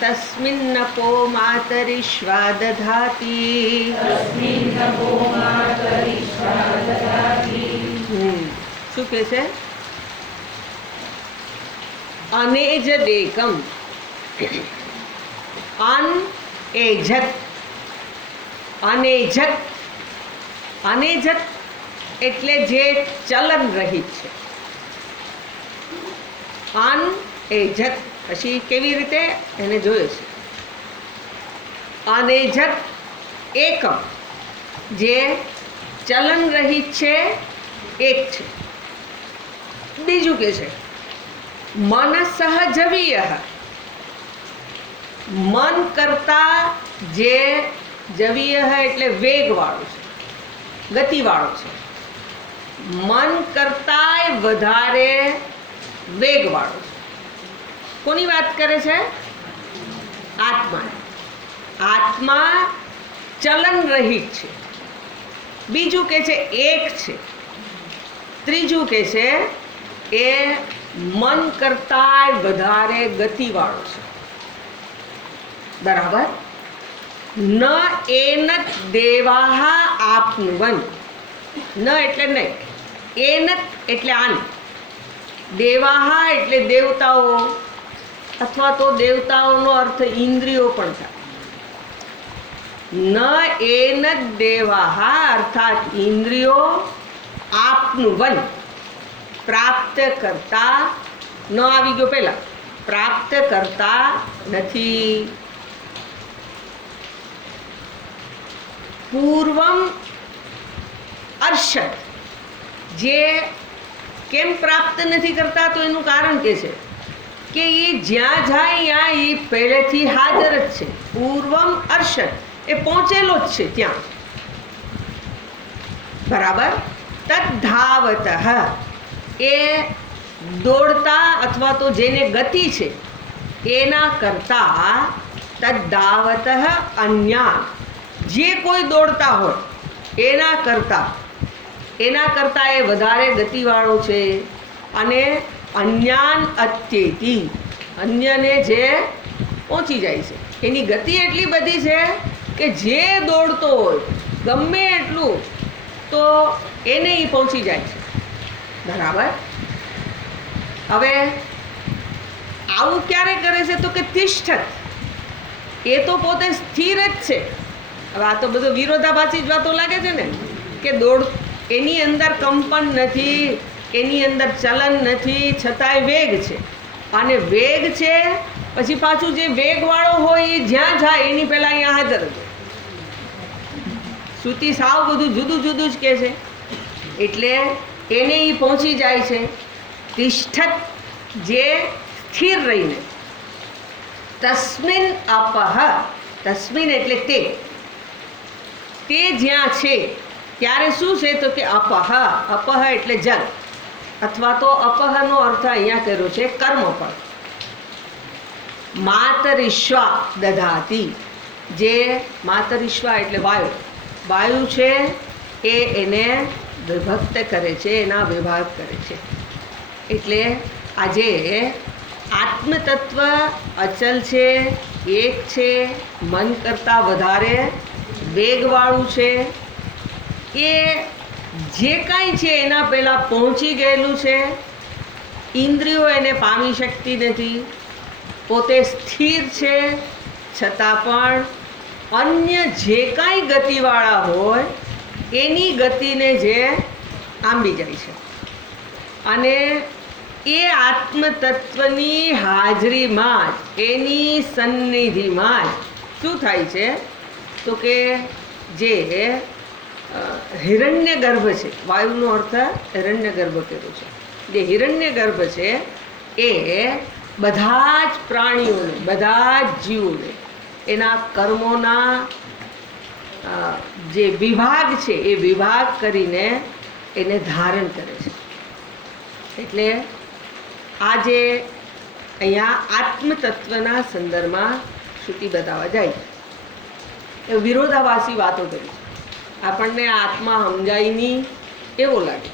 તસ્મિન્નપો માતરિશ્વા દધાતિ. શું કહે છે? અનેજદેકમ, અનેજત, અનેજત, અનેજત એટલે જે ચલન રહિત છે. અનેજત પછી કેવી રીતે એને જોયું છે? અનેજત એકમ જે ચલન રહિત છે, એક છે. બીજું કે છે મનસઃ જવીય, મન કરતા જે જવીય એટલે વેગવાળું છે, ગતિવાળું છે. મન કરતાંય વધારે વેગવાળું છે. કોની વાત કરે છે? આત્મા. આત્મા ચલન રહિત છે. બીજું કે છે એક છે. ત્રીજું કે છે એ મન કરતાંય વધારે ગતિવાળો છે. બરાબર. ન એનત દેવાહ આપનુવન, ન એટલે નહીં, એનત એટલે આન, દેવાહ એટલે દેવતાઓ અથવા તો દેવતાઓનો અર્થ ઇન્દ્રિયો પણ થાય. ન એનત દેવાહ અર્થાત ઇન્દ્રિયો આપનુવન પ્રાપ્ત કરતા, ન આવી ગયો પહેલા, પ્રાપ્ત કરતા નથી. પૂર્વમ અર્ષદ, જે કેમ પ્રાપ્ત નથી કરતા તો એનું કારણ કે છે કે એ જ્યાં જાય ત્યાં એ પહેલેથી હાજર જ છે. પૂર્વમ અર્ષદ એ પહોંચેલો જ છે ત્યાં. બરાબર. તદ્ધાવત એ દોડતા અથવા તો જેને ગતિ છે એના કરતા, તદ્ધાવત અન્યા જે કોઈ દોડતા હોય એના કરતા એ વધારે ગતિવાળો છે. અને અન્યાન અત્યેતિ, અન્યને જે પહોંચી જાય છે, એની ગતિ એટલી બધી છે કે જે દોડતો હોય ગમે એટલું તો એને એ પહોંચી જાય છે. બરાબર. હવે આવું ક્યારે કરે છે તો કે તિષ્ઠત, એ તો પોતે સ્થિર જ છે. હવે આ તો બધું વિરોધાભાસી જ વાતો લાગે છે ને, કે એની અંદર કંપન નથી, એની અંદર ચલન નથી, છતાંય વેગ છે. અને વેગ છે પછી પાછું જે વેગવાળો હોય એ જ્યાં જાય એની પહેલાં અહીંયા હાજર છે. શ્રુતિ સાવ બધું જુદું જુદું જ કહે છે. એટલે એને એ પહોંચી જાય છે. તિષ્ઠત જે સ્થિર રહીને. તસ્મિન અપહ, તસ્મિન એટલે તે જ્યાં છે ત્યારે શું છે તો કે અપહ, અપહ એટલે જલ, અથવા તો અપહનો અર્થ અહીંયા કર્યો છે કર્મફળ. માતરિશ્વા દધાતી, જે માતરિશ્વા એટલે વાયુ, વાયુ છે એ એને વિભક્ત કરે છે, એના વિભાગ કરે છે. એટલે આજે આત્મતત્વ અચલ છે, એક છે, મન કરતાં વધારે વેગવાળું છે. એ જે કાંઈ છે એના પહેલાં પહોંચી ગયેલું છે. ઇન્દ્રિયો એને પામી શકતી નથી. પોતે સ્થિર છે, છતાં પણ અન્ય જે કાંઈ ગતિવાળા હોય એની ગતિને જે આંબી જાય છે. અને એ આત્મતત્વની હાજરીમાં જ, એની સન્નિધિમાં જ શું થાય છે તો કે જે હિરણ્ય ગર્ભ છે, વાયુનો અર્થ હિરણ્ય ગર્ભ કર્યો છે. જે હિરણ્ય ગર્ભ છે એ બધા જ પ્રાણીઓને, બધા જ જીવોને એના કર્મોના જે વિભાગ છે એ વિભાગ કરીને એને ધારણ કરે છે. એટલે આજે અહીંયા આત્મતત્વના સંદર્ભમાં શ્રુતિ બતાવવા જાય છે. એ વિરોધાભાસી વાતો કરી, આપણને આત્મા સમજાય નહીં એવો લાગે.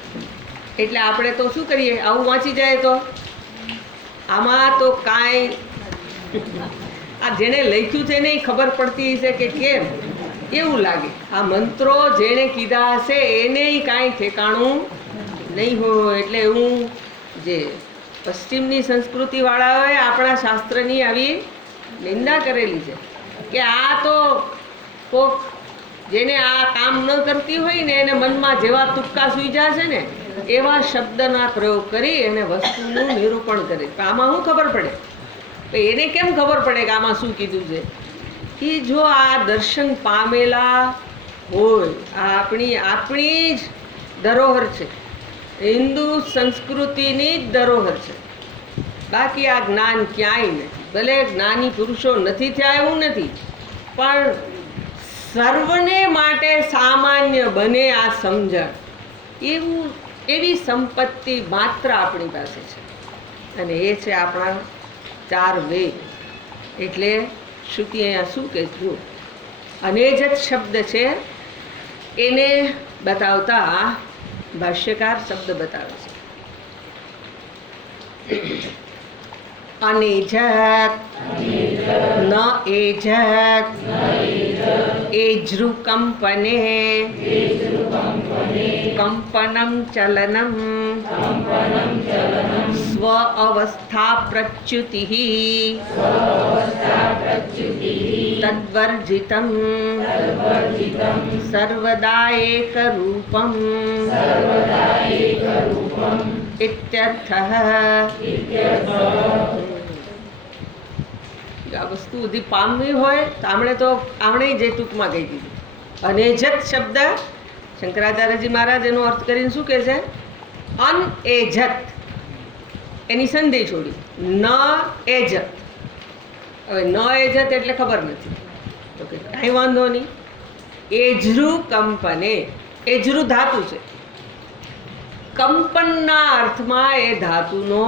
એટલે આપણે તો શું કરીએ, આવું વાંચી જાય તો આમાં તો કાંઈ આ જેણે લખ્યું છે એને ખબર પડતી હશે કે કેમ એવું લાગે. આ મંત્રો જેણે કીધા હશે એને કાંઈ ઠેકાણું નહીં હોય. એટલે હું જે પશ્ચિમની સંસ્કૃતિવાળાઓએ આપણા શાસ્ત્રની આવી નિંદા કરેલી છે કે આ તો કોક જેને આ કામ ન કરતી હોય ને એને મનમાં જેવા તુક્કા સૂઈજા છે ને એવા શબ્દના પ્રયોગ કરી અને વસ્તુનું નિરૂપણ કરે. આમાં શું ખબર પડે? એને કેમ ખબર પડે કે આમાં શું કીધું છે? કે જો આ દર્શન પામેલા હોય, આ આપણી જ ધરોહર છે, હિન્દુ સંસ્કૃતિની જ ધરોહર છે. બાકી આ જ્ઞાન ક્યાંય નથી. ભલે જ્ઞાની પુરુષો નથી થયા એવું નથી, પણ સર્વને માટે સામાન્ય બને આ સમજણ, એવી સંપત્તિ માત્ર આપણી પાસે છે. અને એ છે આપણા 4 વેદ. એટલે શ્રુતિ અહીંયા શું કહે છે? અનેજત શબ્દ છે એને બતાવતા ભાષ્યકાર શબ્દ બતાવે છે. અનેજત ન એજત એજૃકંપને કંપનમ ચલનમ સ્વ અવસ્થા પ્રચ્યુતિ તદ્વર્જિતમ સર્વદા એક રૂપમ ઇત્યર્થઃ. આ વસ્તુ બધી પામવી હોય તો આમણે જે ટૂંકમાં કહી દીધું. અનેજત શબ્દ શંકરાચાર્યજી મહારાજ એનો અર્થ કરીને શું કહે છે? અનએજત, એની સંધિ છોડી ન એજત. હવે ન એજત એટલે ખબર નથી તો કે કાંઈ વાંધો નહીં. એજરુ કંપને, એજરુ ધાતુ છે, કંપનના અર્થમાં એ ધાતુનો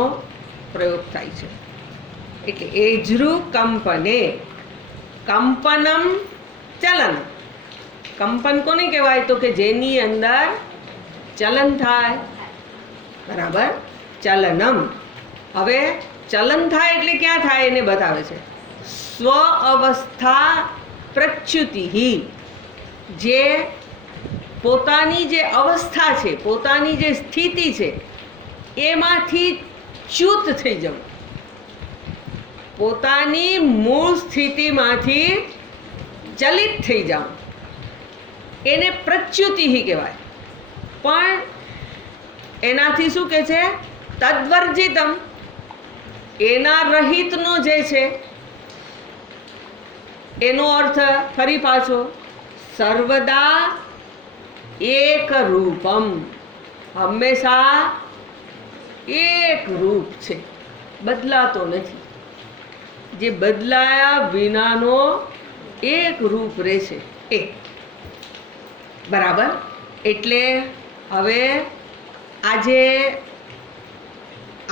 પ્રયોગ થાય છે. એટલે એજરુ કંપને, કંપનમ ચલન. કંપન કોને કહેવાય? તો કે જેની અંદર ચલન થાય. બરાબર, ચલનમ. હવે ચલન થાય એટલે ક્યાં થાય એને બતાવે છે. સ્વ અવસ્થા પ્રચ્યુતિ, જે પોતાની જે અવસ્થા છે, પોતાની જે સ્થિતિ છે એમાંથી ચ્યુત થઈ જવું, પોતાની મૂળ સ્થિતિમાંથી ચલિત થઈ જવું, એને પ્રચ્યુતિ કહેવાય. પણ એનાથી શું કહે છે? તદ્વર્જિતમ, એના રહિતનો જે છે એનો અર્થ ફરી પાછો સર્વદા એક રૂપમ, હંમેશા એક રૂપ છે, બદલાતો નથી. જે બદલાયા વિનાનો એક રૂપ રહેશે એ. બરાબર. એટલે હવે આજે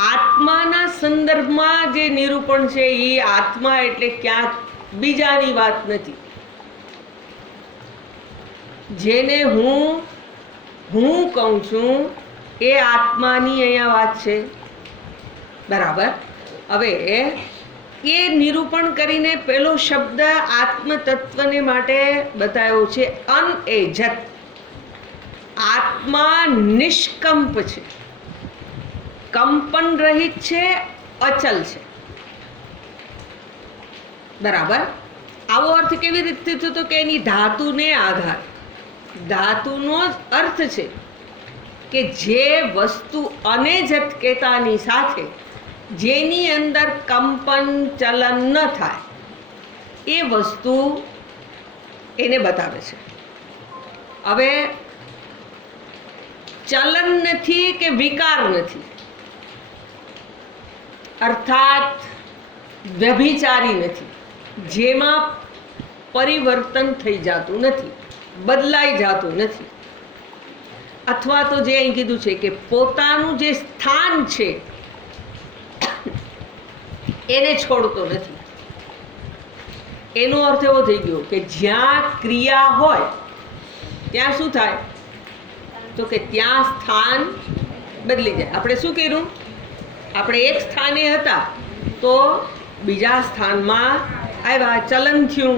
આત્માના સંદર્ભમાં જે નિરૂપણ છે એ આત્મા એટલે ક્યાંક બીજાની વાત નથી. જેને હું હું કહું છું એ આત્માની અહીંયા વાત છે, બરાબર. હવે એ નિરૂપણ કરીને પેલો શબ્દ આત્મ તત્વને માટે બતાવ્યો છે અનએજત. આત્મા નિષ્કંપ છે, કંપન રહિત છે, અચલ છે, બરાબર. આવો અર્થ કેવી રીતે થયો? તો કે એની ધાતુને આધાર. ધાતુનો જ અર્થ છે કે જે વસ્તુ અનેજતકેતાની સાથે જેની અંદર કંપન ચલન ન થાય એ વસ્તુ એને બતાવે છે. હવે ચલન નથી કે વિકાર નથી, અર્થાત વ્યભિચારી નથી, જેમાં પરિવર્તન થઈ જતું નથી, બદલાઈ જતું નથી. અથવા તો જે અહીં કીધું છે કે પોતાનું જે સ્થાન છે એને છોડતો નથી. એનો અર્થ એવો થઈ ગયો કે જ્યાં ક્રિયા હોય ત્યાં શું થાય? તો કે ત્યાં સ્થાન બદલી જાય. આપણે શું કર્યું? આપણે એક સ્થાને હતા તો બીજા સ્થાનમાં આવ્યા, ચલન થયું,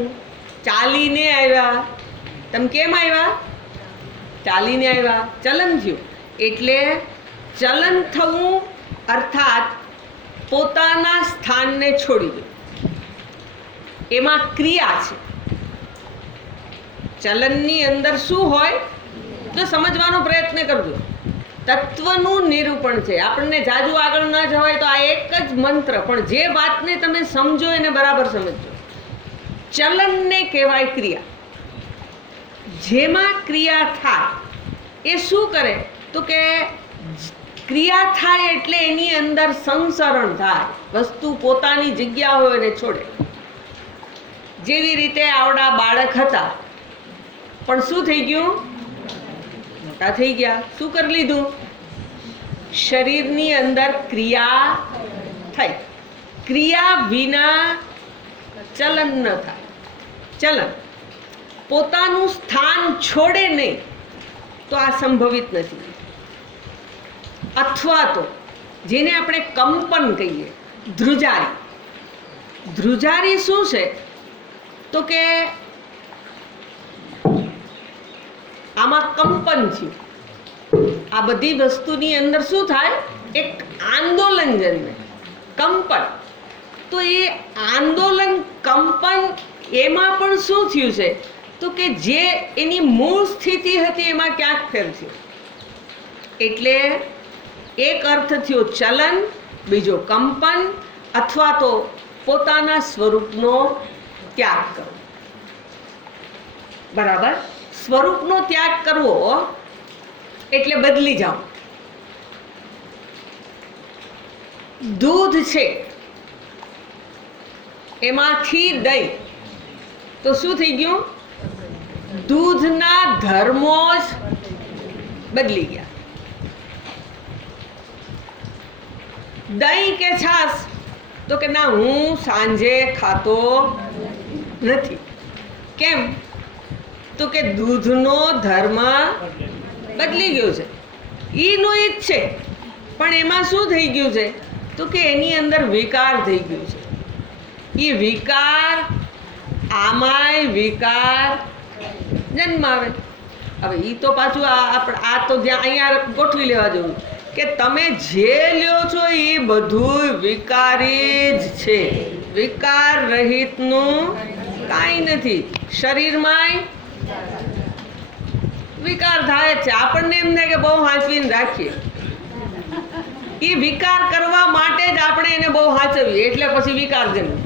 ચાલીને આવ્યા. તમે કેમ આવ્યા? ચાલીને આવ્યા, ચલન થયું. એટલે ચલન થવું અર્થાત પોતાના સ્થાનને છોડી દે, એમાં ક્રિયા છે. ચલનની અંદર શું હોય તો સમજવાનો પ્રયત્ન કરજો. તત્વનું નિરૂપણ છે. આપણને જાજુ આગળ ન જવાય તો આ એક જ મંત્ર, પણ જે વાતને તમે સમજો એને બરાબર સમજો. ચલનને કહેવાય ક્રિયા. જેમાં ક્રિયા થાય એ શું કરે? તો કે ક્રિયા થાય એટલે એની અંદર સંસરણ થાય, વસ્તુ પોતાની જગ્યા હોય એને છોડે. જેવી રીતે આવડા બાળક હતા પણ શું થઈ ગયું? મોટા થઈ ગયા. શું કરી લીધું? શરીરની અંદર ક્રિયા થઈ. ક્રિયા વિના ચલન ન થાય. ચલન પોતાનું સ્થાન છોડે નહીં તો આ સંભવિત નથી. અથવા તો જેને આપણે કંપન કહીએ, ધ્રુજારી. ધ્રુજારી શું છે? તો કે આમાં કંપન થયું. આ બધી વસ્તુની અંદર શું થાય? એક આંદોલન જન્મે, કંપન. તો એ આંદોલન, કંપન, એમાં પણ શું થયું છે? તો કે જે એની મૂળ સ્થિતિ હતી એમાં ક્યાંક ફેર થયો. એટલે એક અર્થ થયો ચલન, બીજો કંપન, અથવા તો પોતાના સ્વરૂપનો ત્યાગ કરવો. બરાબર? સ્વરૂપનો ત્યાગ કરવો એટલે બદલી જાઓ. દૂધ છે એમાંથી દહીં, તો શું થઈ ગયું? દૂધના ધર્મો જ બદલી ગયા. દહીં કે છાશ, તો કે ના, હું સાંજે ખાતો નથી. કેમ? તો કે દૂધનો ધર્મ બદલી ગયો છે. ઈનો ઈ જ છે, પણ એમાં શું થઈ ગયું છે? તો કે એની અંદર વિકાર થઈ ગયું છે. એ વિકાર, આમાંય વિકાર જન્માવે. હવે એ તો પાછું આ તો જ્યાં અહીંયા ગોઠવી લેવા જેવું કે તમે જે લ્યો છો એ બધું વિકારી જ છે. વિકાર રહિતનું કાંઈ નથી. શરીરમાંય વિકાર થાય છે. આપણને એમ થાય કે બહુ હાંચવીને રાખીએ. એ વિકાર કરવા માટે જ આપણે એને બહુ હાંચવીએ, એટલે પછી વિકાર જન્મે.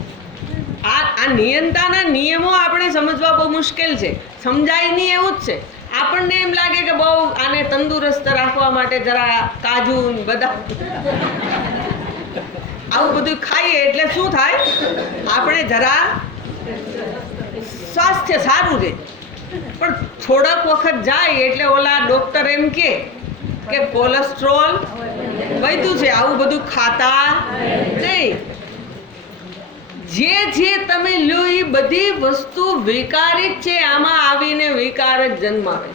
આ નિયંતાના નિયમો આપણે સમજવા બહુ મુશ્કેલ છે. સમજાય નહીં એવું જ છે. આપણને એમ લાગે કે બહુ આને તંદુરસ્ત રાખવા માટે જરા કાજુ, બદામ, આવું બધું ખાઈએ એટલે શું થાય? આપણે જરા સ્વાસ્થ્ય સારું રહે. પણ થોડાક વખત જાય એટલે ઓલા ડોક્ટર એમ કે કોલેસ્ટ્રોલ વધ્યું છે, આવું બધું ખાતા નહીં. જે તમે લ્યો એ બધી વસ્તુ વિકારી જ છે. આમાં આવીને વિકાર જ જન્માવે.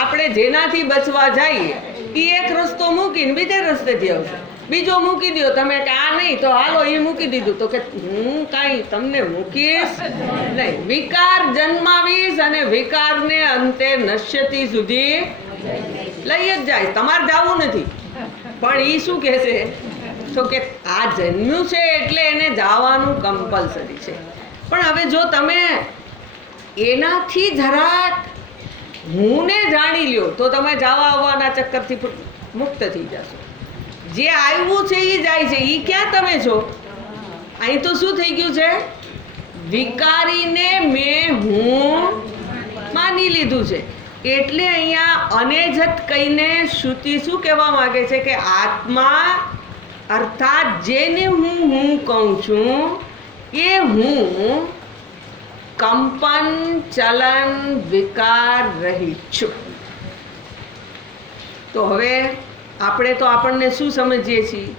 આપણે જેનાથી બચવા જઈએ એ એક રસ્તો મૂકીને બીજા રસ્તેથી આવશે. બીજો મૂકી દો તમે કે આ નહીં તો હાલો એ મૂકી દીધું તો કે હું કાંઈ તમને મૂકીશ નહીં. વિકાર જન્માવીશ અને વિકારને અંતે નશ્યતી સુધી લઈ જ જાય. તમારે જવું નથી. પણ એ શું કહે છે તો કે આ જન્મ્યું છે એટલે એને જવાનું કમ્પલસરી છે. પણ હવે જો તમે એનાથી જરાક હું ને જાણી લ્યો તો તમે જવા આવવાના ચક્કરથી મુક્ત થઈ જશો. જે આવ્યું છે એ જાય છે. એ ક્યાં તમે છો? અહીં તો શું થઈ ગયું છે? વિકારીને મેં હું માની લીધું છે. એટલે અહીંયા અનેજત કહીને શ્રુતિ શું કહેવા માંગે છે કે આત્મા અર્થાત જેને હું કહું છું એ હું કંપન ચલન વિકાર રહિત છું. તો હવે આપણે તો આપણને શું સમજીએ છીએ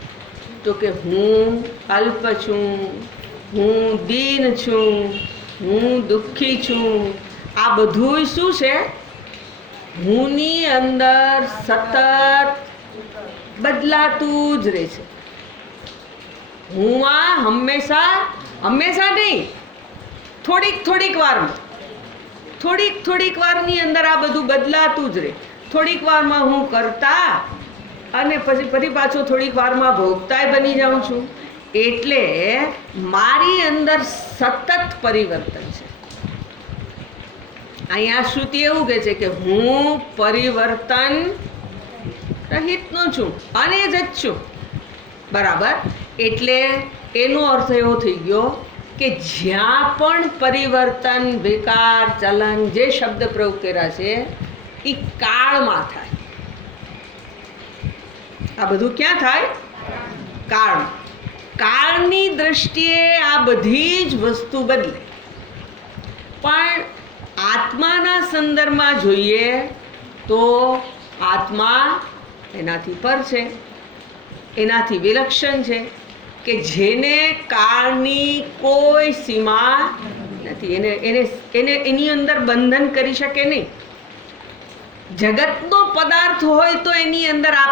તો કે હું અલ્પ છું, હું દીન છું, હું દુઃખી છું. આ બધું શું છે? હુંની અંદર સતત બદલાતું જ રહે છે. હું આ હંમેશા નહીં, થોડીક વારની અંદર આ બધું બદલાતું જ રહે. થોડીક વારમાં હું કરતા અને પછી ફરી પાછો થોડીક વારમાં ભોગતાય બની જાઉં છું. એટલે મારી અંદર સતત પરિવર્તન છે. અહીંયા શ્રુતિ એવું કહે છે કે હું પરિવર્તન રહિતનો છું, અને જ છું. બરાબર. એટલે એનો અર્થ એવો થઈ ગયો કે જ્યાં પણ પરિવર્તન વિકાર ચલન જે શબ્દ પ્રયોગ કર્યા છે એ કાળમાં થાય. આ બધું ક્યાં થાય? કાળમાં. કાળની દ્રષ્ટિએ આ બધી જ વસ્તુ બદલે. પણ આત્માના સંદર્ભમાં જોઈએ તો આત્મા એનાથી પર છે, એનાથી વિલક્ષણ છે કે જેને કાળની કોઈ સીમા નથી. એને એની અંદર બંધન કરી શકે નહીં. જગતનો પદાર્થ હોય તો એની અંદર આ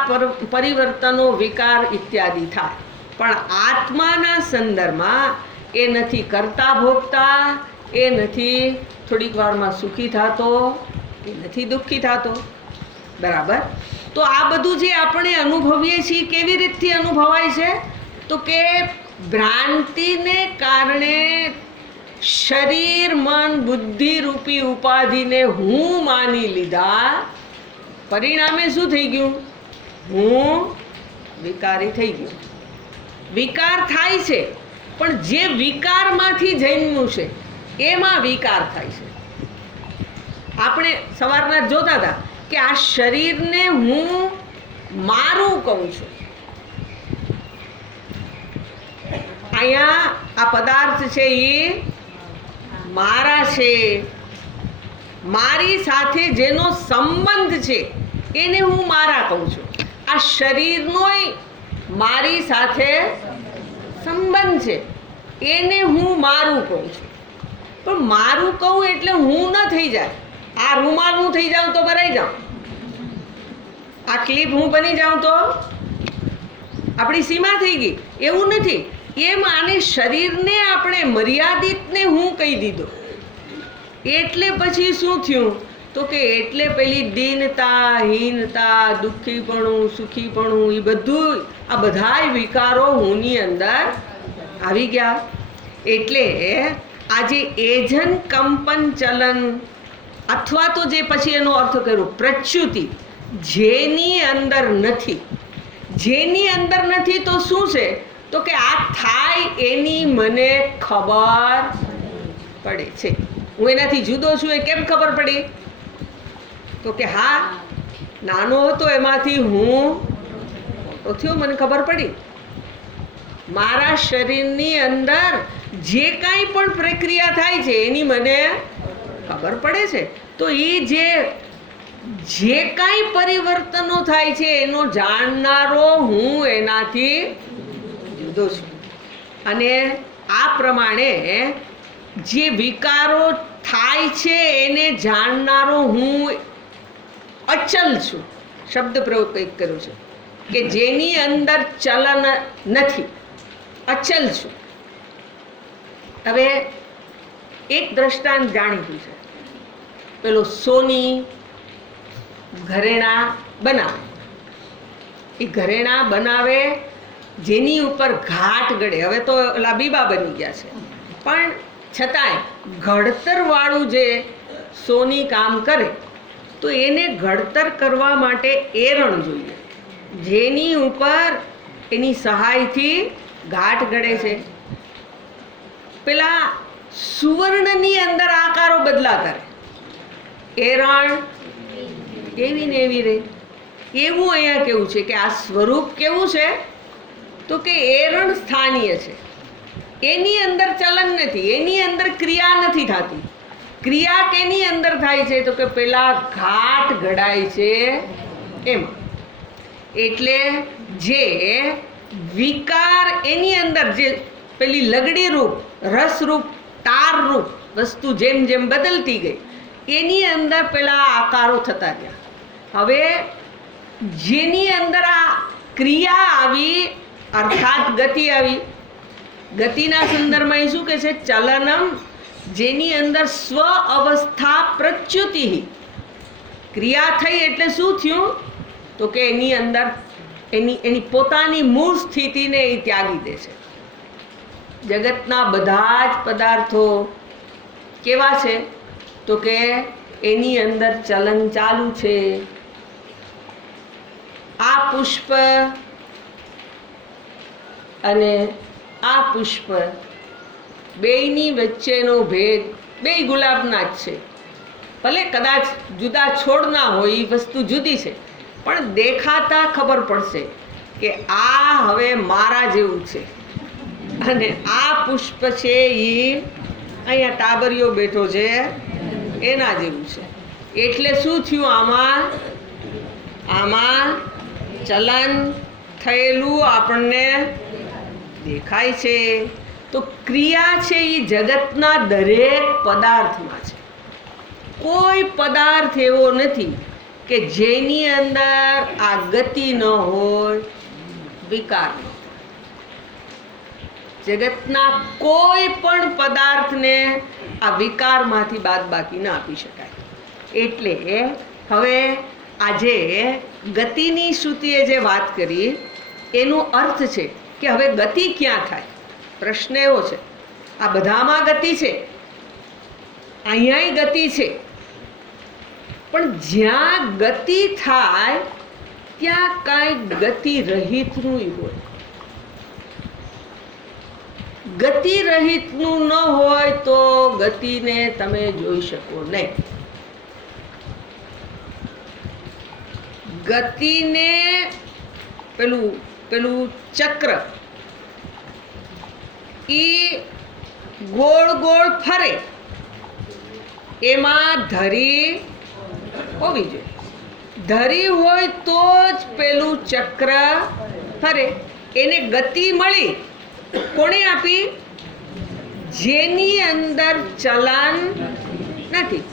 પરિવર્તનો વિકાર ઇત્યાદિ થાય. પણ આત્માના સંદર્ભમાં એ નથી કરતા ભોગતા, એ નથી થોડીક વારમાં સુખી થતો, એ નથી દુઃખી થતો. બરાબર. તો આ બધું જે આપણે અનુભવીએ છીએ કેવી રીતથી અનુભવાય છે તો કે ભ્રાંતિને કારણે શરીર મન બુદ્ધિ રૂપી ઉપાધિને હું માની લીધા. પરિણામે શું થઈ ગયું? હું વિકારી થઈ ગયું. વિકાર થાય છે પણ જે વિકારમાંથી જન્મ્યું છે એમાં વિકાર થાય છે. આપણે સવારના જોતા હતા કે આ શરીરને હું મારું કહું છું. અહીંયા આ પદાર્થ છે એ મારા છે, મારી સાથે જેનો સંબંધ છે એને હું મારા કહું છું. આ શરીરનોય મારી સાથે સંબંધ છે એને હું મારું કહું છું. પણ મારું કહું એટલે હું ન થઈ જાય. આ રૂમાલ હું થઈ જાઉં તો ભરાઈ જાઉં, આ ક્લિપ હું બની જાઉં તો આપણી સીમા થઈ ગઈ. એવું નથી. એમ આને શરીરને આપણે મર્યાદિતને હું કહી દીધો. એટલે પછી શું થયું તો કે એટલે પેલી દીનતા, હીનતા, દુઃખીપણું, સુખીપણું એ બધું આ બધાય વિકારો હુંની અંદર આવી ગયા. એટલે આજે એજન કંપન ચલન અથવા તો જે પછી એનો અર્થ કર્યો પ્રચ્યુતિ, જેની અંદર નથી. જેની અંદર નથી તો શું છે તો કે આ થાય એની મને ખબર પડે છે. હું એનાથી જુદો છું એ કેમ ખબર પડી તો કે હા નાનો હતો એમાંથી હું મોટો થયો, મને ખબર પડી. મારા શરીરની અંદર જે કાંઈ પણ પ્રક્રિયા થાય છે એની મને ખબર પડે છે. તો એ જે કાંઈ પરિવર્તનો થાય છે એનો જાણનારો હું એનાથી જુદો છું. અને આ પ્રમાણે જે વિકારો થાય છે એને જાણનારો હું અચલ છું, શબ્દ પ્રયોગ કર્યો છે કે જેની અંદર ચલન નથી, અચલ છું. હવે એક દ્રષ્ટાંત જાણીતું છે, પેલો સોની ઘરેણા બનાવે. એ ઘરેણા બનાવે જેની ઉપર ઘાટ ગળે. હવે તો ઓલા બીબા બની ગયા છે, પણ છતાંય ઘડતર વાળું જે સોની કામ કરે તો એને ઘડતર કરવા માટે એરણ જોઈએ, જેની ઉપર એની સહાયથી ઘાટ ગળે છે. પેલા સુવર્ણની અંદર આકારો બદલાતા રહે, એરણ એવી ને એવી રહે. એવું અહીંયા કેવું છે કે આ સ્વરૂપ કેવું છે તો કે એરણ સ્થાનીય છે, એની અંદર ચલન નથી, એની અંદર ક્રિયા નથી થતી. ક્રિયા કેની અંદર થાય છે તો કે પેલા ઘાટ ઘડાય છે એમ. એટલે જે વિકાર એની અંદર, જે પેલી લગડી રૂપ, રસ રૂપ, તાર રૂપ વસ્તુ જેમ જેમ બદલતી ગઈ એની અંદર પેલા આકારો થતા ગયા. હવે જેની અંદર આ ક્રિયા આવી અર્થાત ગતિ આવી, ગતિના સંદર્ભમાં શું કહે છે? ચલનમ, જેની અંદર સ્વ અવસ્થા પ્રચ્યુતિ. ક્રિયા થઈ એટલે શું થયું તો કે એની અંદર એની પોતાની મૂળ સ્થિતિને એ ત્યાગી દે છે. જગતના બધા જ પદાર્થો કેવા છે તો કે એની અંદર ચલન ચાલુ છે. આ પુષ્પ અને આ પુષ્પ બેયની વચ્ચેનો ભેદ, બેય ગુલાબના જ છે. ભલે કદાચ જુદા છોડના હોય, એ વસ્તુ જુદી છે, પણ દેખાતા ખબર પડશે કે આ હવે મારા જેવું છે અને આ પુષ્પ છે એ અહીંયા ટાબરિયો બેઠો છે એના જેવું છે. એટલે શું થયું? આમાં ચલન થયેલું આપણને દેખાય છે. તો ક્રિયા છે એ જગતના દરેક પદાર્થમાં છે. કોઈ પદાર્થ એવો નથી કે જેની અંદર આ ગતિ ન હોય, વિકાર ન હોય. જગતના કોઈ પણ પદાર્થને આ વિકારમાંથી બાદબાકી ન આપી શકાય. એટલે હવે આજે ગતિની શ્રુતિએ જે વાત કરી એનો અર્થ છે કે હવે ગતિ ક્યાં થાય? પ્રશ્ન એવો છે. આ બધામાં ગતિ છે, અહીંયાય ગતિ છે, પણ જ્યાં ગતિ થાય ત્યાં કાંઈક ગતિ રહિતનું હોય. ગતિ રહિતનું ન હોય તો ગતિને તમે જોઈ શકો નહીં. ગતિને પેલું ચક્ર ઈ ગોળ ગોળ ફરે, એમાં ધરી હોવી જોઈએ. ધરી હોય તો જ પેલું ચક્ર ફરે. એને ગતિ મળી કોણે આપી? જેની અંદર ચલન નથી.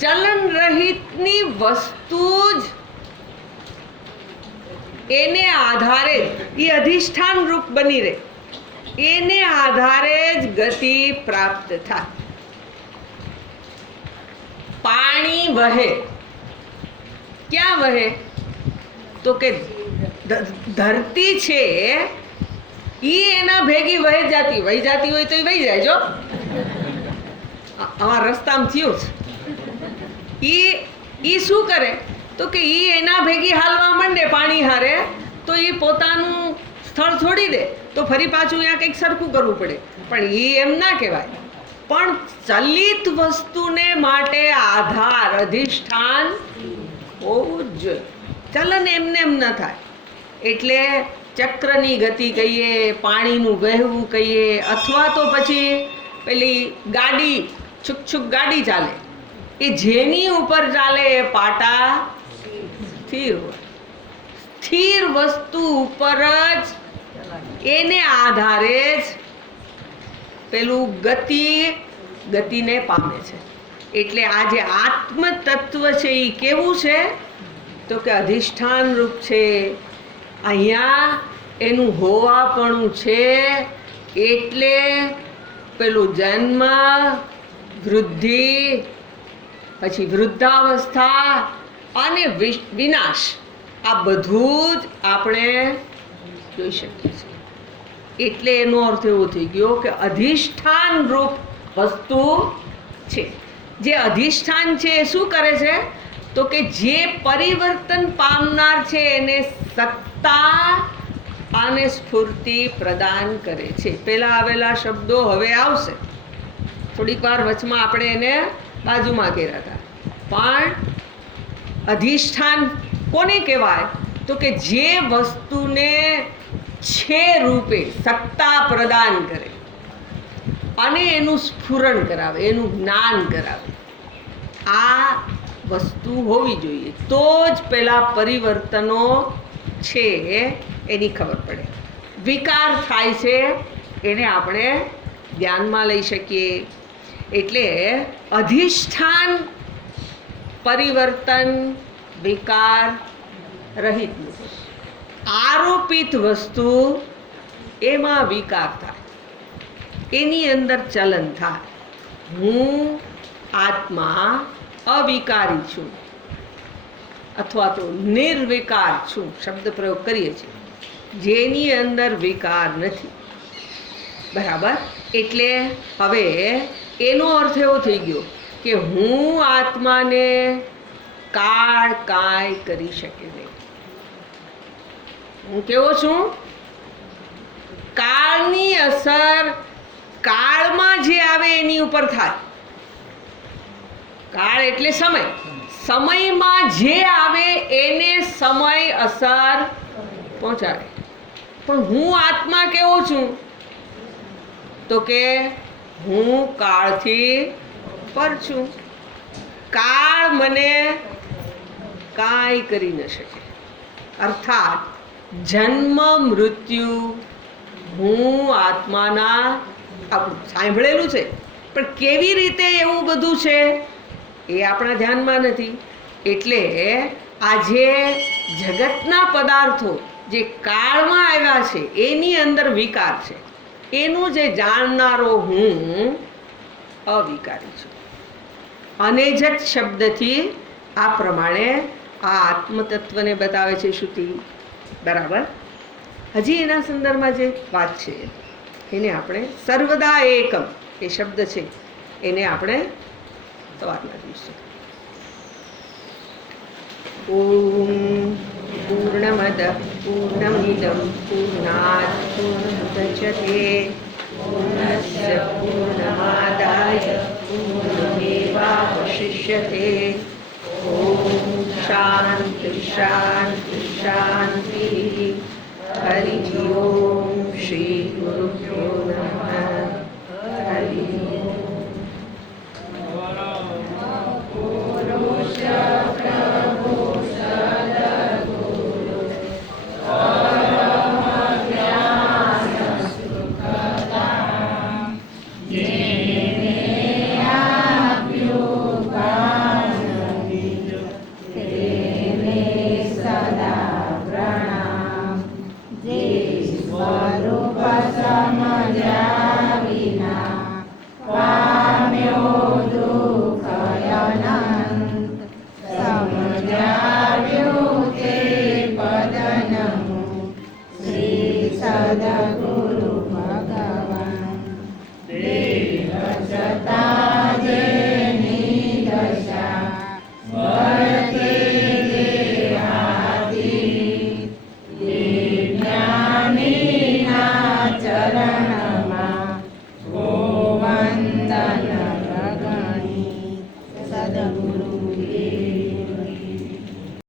ચલન રહિતની વસ્તુ જ એને આધારે એ અધિષ્ઠાન રૂપ બની રહે, એને આધારે જ ગતિ પ્રાપ્ત થાય. પાણી વહે, ક્યાં વહે તો કે ધરતી છે ઈ એના ભેગી વહી જતી હોય તો એ વહી જાય. જો અમારા રસ્તામાં થયું છે, ઈ શું કરે તો કે ઈ એના ભેગી હાલવા માંડે પાણી હારે, તો એ પોતાનું સ્થળ છોડી દે તો ફરી પાછું અહીંયા કંઈક સરખું કરવું પડે. પણ એ એમ ના કહેવાય. પણ ચલિત વસ્તુને માટે આધાર, અધિષ્ઠાન હોવું જ જોઈએ. ચલન એમને એમ ન થાય. એટલે ચક્રની ગતિ કહીએ, પાણીનું વહેવું કહીએ, અથવા તો પછી પેલી ગાડી, છુક છુક ગાડી ચાલે, એ જેની ઉપર ચાલે એ પાટા સ્થિર હોય. સ્થિર વસ્તુ ઉપર જ એને આધારે જ પેલું ગતિને પામે છે. એટલે આ જે આત્મ તત્વ છે એ કેવું છે તો કે અધિષ્ઠાન રૂપ છે. અહીંયા એનું હોવાપણું છે, એટલે પેલું જન્મ, વૃદ્ધિ, પછી વૃદ્ધાવસ્થા અને વિનાશ, આ બધું જ આપણે જોઈ શકીએ છીએ. એટલે એનો અર્થ એવો થઈ ગયો કે અધિષ્ઠાન રૂપ વસ્તુ છે. જે અધિષ્ઠાન છે એ શું કરે છે? તો કે જે પરિવર્તન પામનાર છે એને સત્તા અને સ્ફૂર્તિ પ્રદાન કરે છે. પહેલા આવેલા શબ્દો હવે આવશે, થોડીક વાર વચમાં આપણે એને બાજુમાં કર્યા હતા. પણ અધિષ્ઠાન કોને કહેવાય? તો કે જે વસ્તુને છે રૂપે સત્તા પ્રદાન કરે અને એનું સ્ફુરણ કરાવે, એનું જ્ઞાન કરાવે. આ વસ્તુ હોવી જોઈએ, તો જ પેલા પરિવર્તનો છે એની ખબર પડે. વિકાર થાય છે એને આપણે ધ્યાનમાં લઈ શકીએ. એટલે અધિષ્ઠાન પરિવર્તન વિકાર રહિત. આરોપિત વસ્તુ એમાં વિકાર થાય, એની અંદર ચલન થાય. હું આત્મા અવિકારી છું અથવા તો નિર્વિકાર છું, શબ્દ પ્રયોગ કરીએ છીએ, જેની અંદર વિકાર નથી. બરાબર? એટલે હવે એનો અર્થ એવો થઈ ગયો કે હું આત્માને કાળ કાંઈ કરી શકે નહીં. હું કેવો છું? કાળની અસર કાળમાં જે આવે એની ઉપર થાય. કાળ એટલે સમય, સમયમાં જે આવે એને સમય અસર પહોંચાડે. પણ હું આત્મા કેવો છું? તો કે હું કાળથી પર છું. કાળ મને કાંઈ કરી ન શકે. અર્થાત જન્મ મૃત્યુ હું આત્માના, આપણું સાંભળેલું છે, પણ કેવી રીતે એવું બધું છે એ આપણા ધ્યાનમાં નથી. એટલે આજે જગતના પદાર્થો જે કાળમાં આવ્યા છે એની અંદર વિકાર છે. એનું જે જાણનારો હું અવિકારી છું. અનેજત શબ્દથી આ પ્રમાણે આ આત્મતત્વને બતાવે છે શ્રુતિ. બરાબર? હજી એના સંદર્ભમાં જે વાત છે એને આપણે સર્વદા એકમ એ શબ્દ છે એને આપણે સવારના દિવસે ઓમ પૂર્ણમદ પૂર્ણમિદમ પૂર્ણાત પૂર્ણમુદચ્યતે પૂર્ણસ્ય પૂર્ણમાદાય પૂર્ણમેવાવશિષ્યતે. ઓમ શાંતિ શાંતિ શાંતિ. હરિ ઓમ શ્રી ગુરુભ્યો નમઃ. હરિ ઓમ.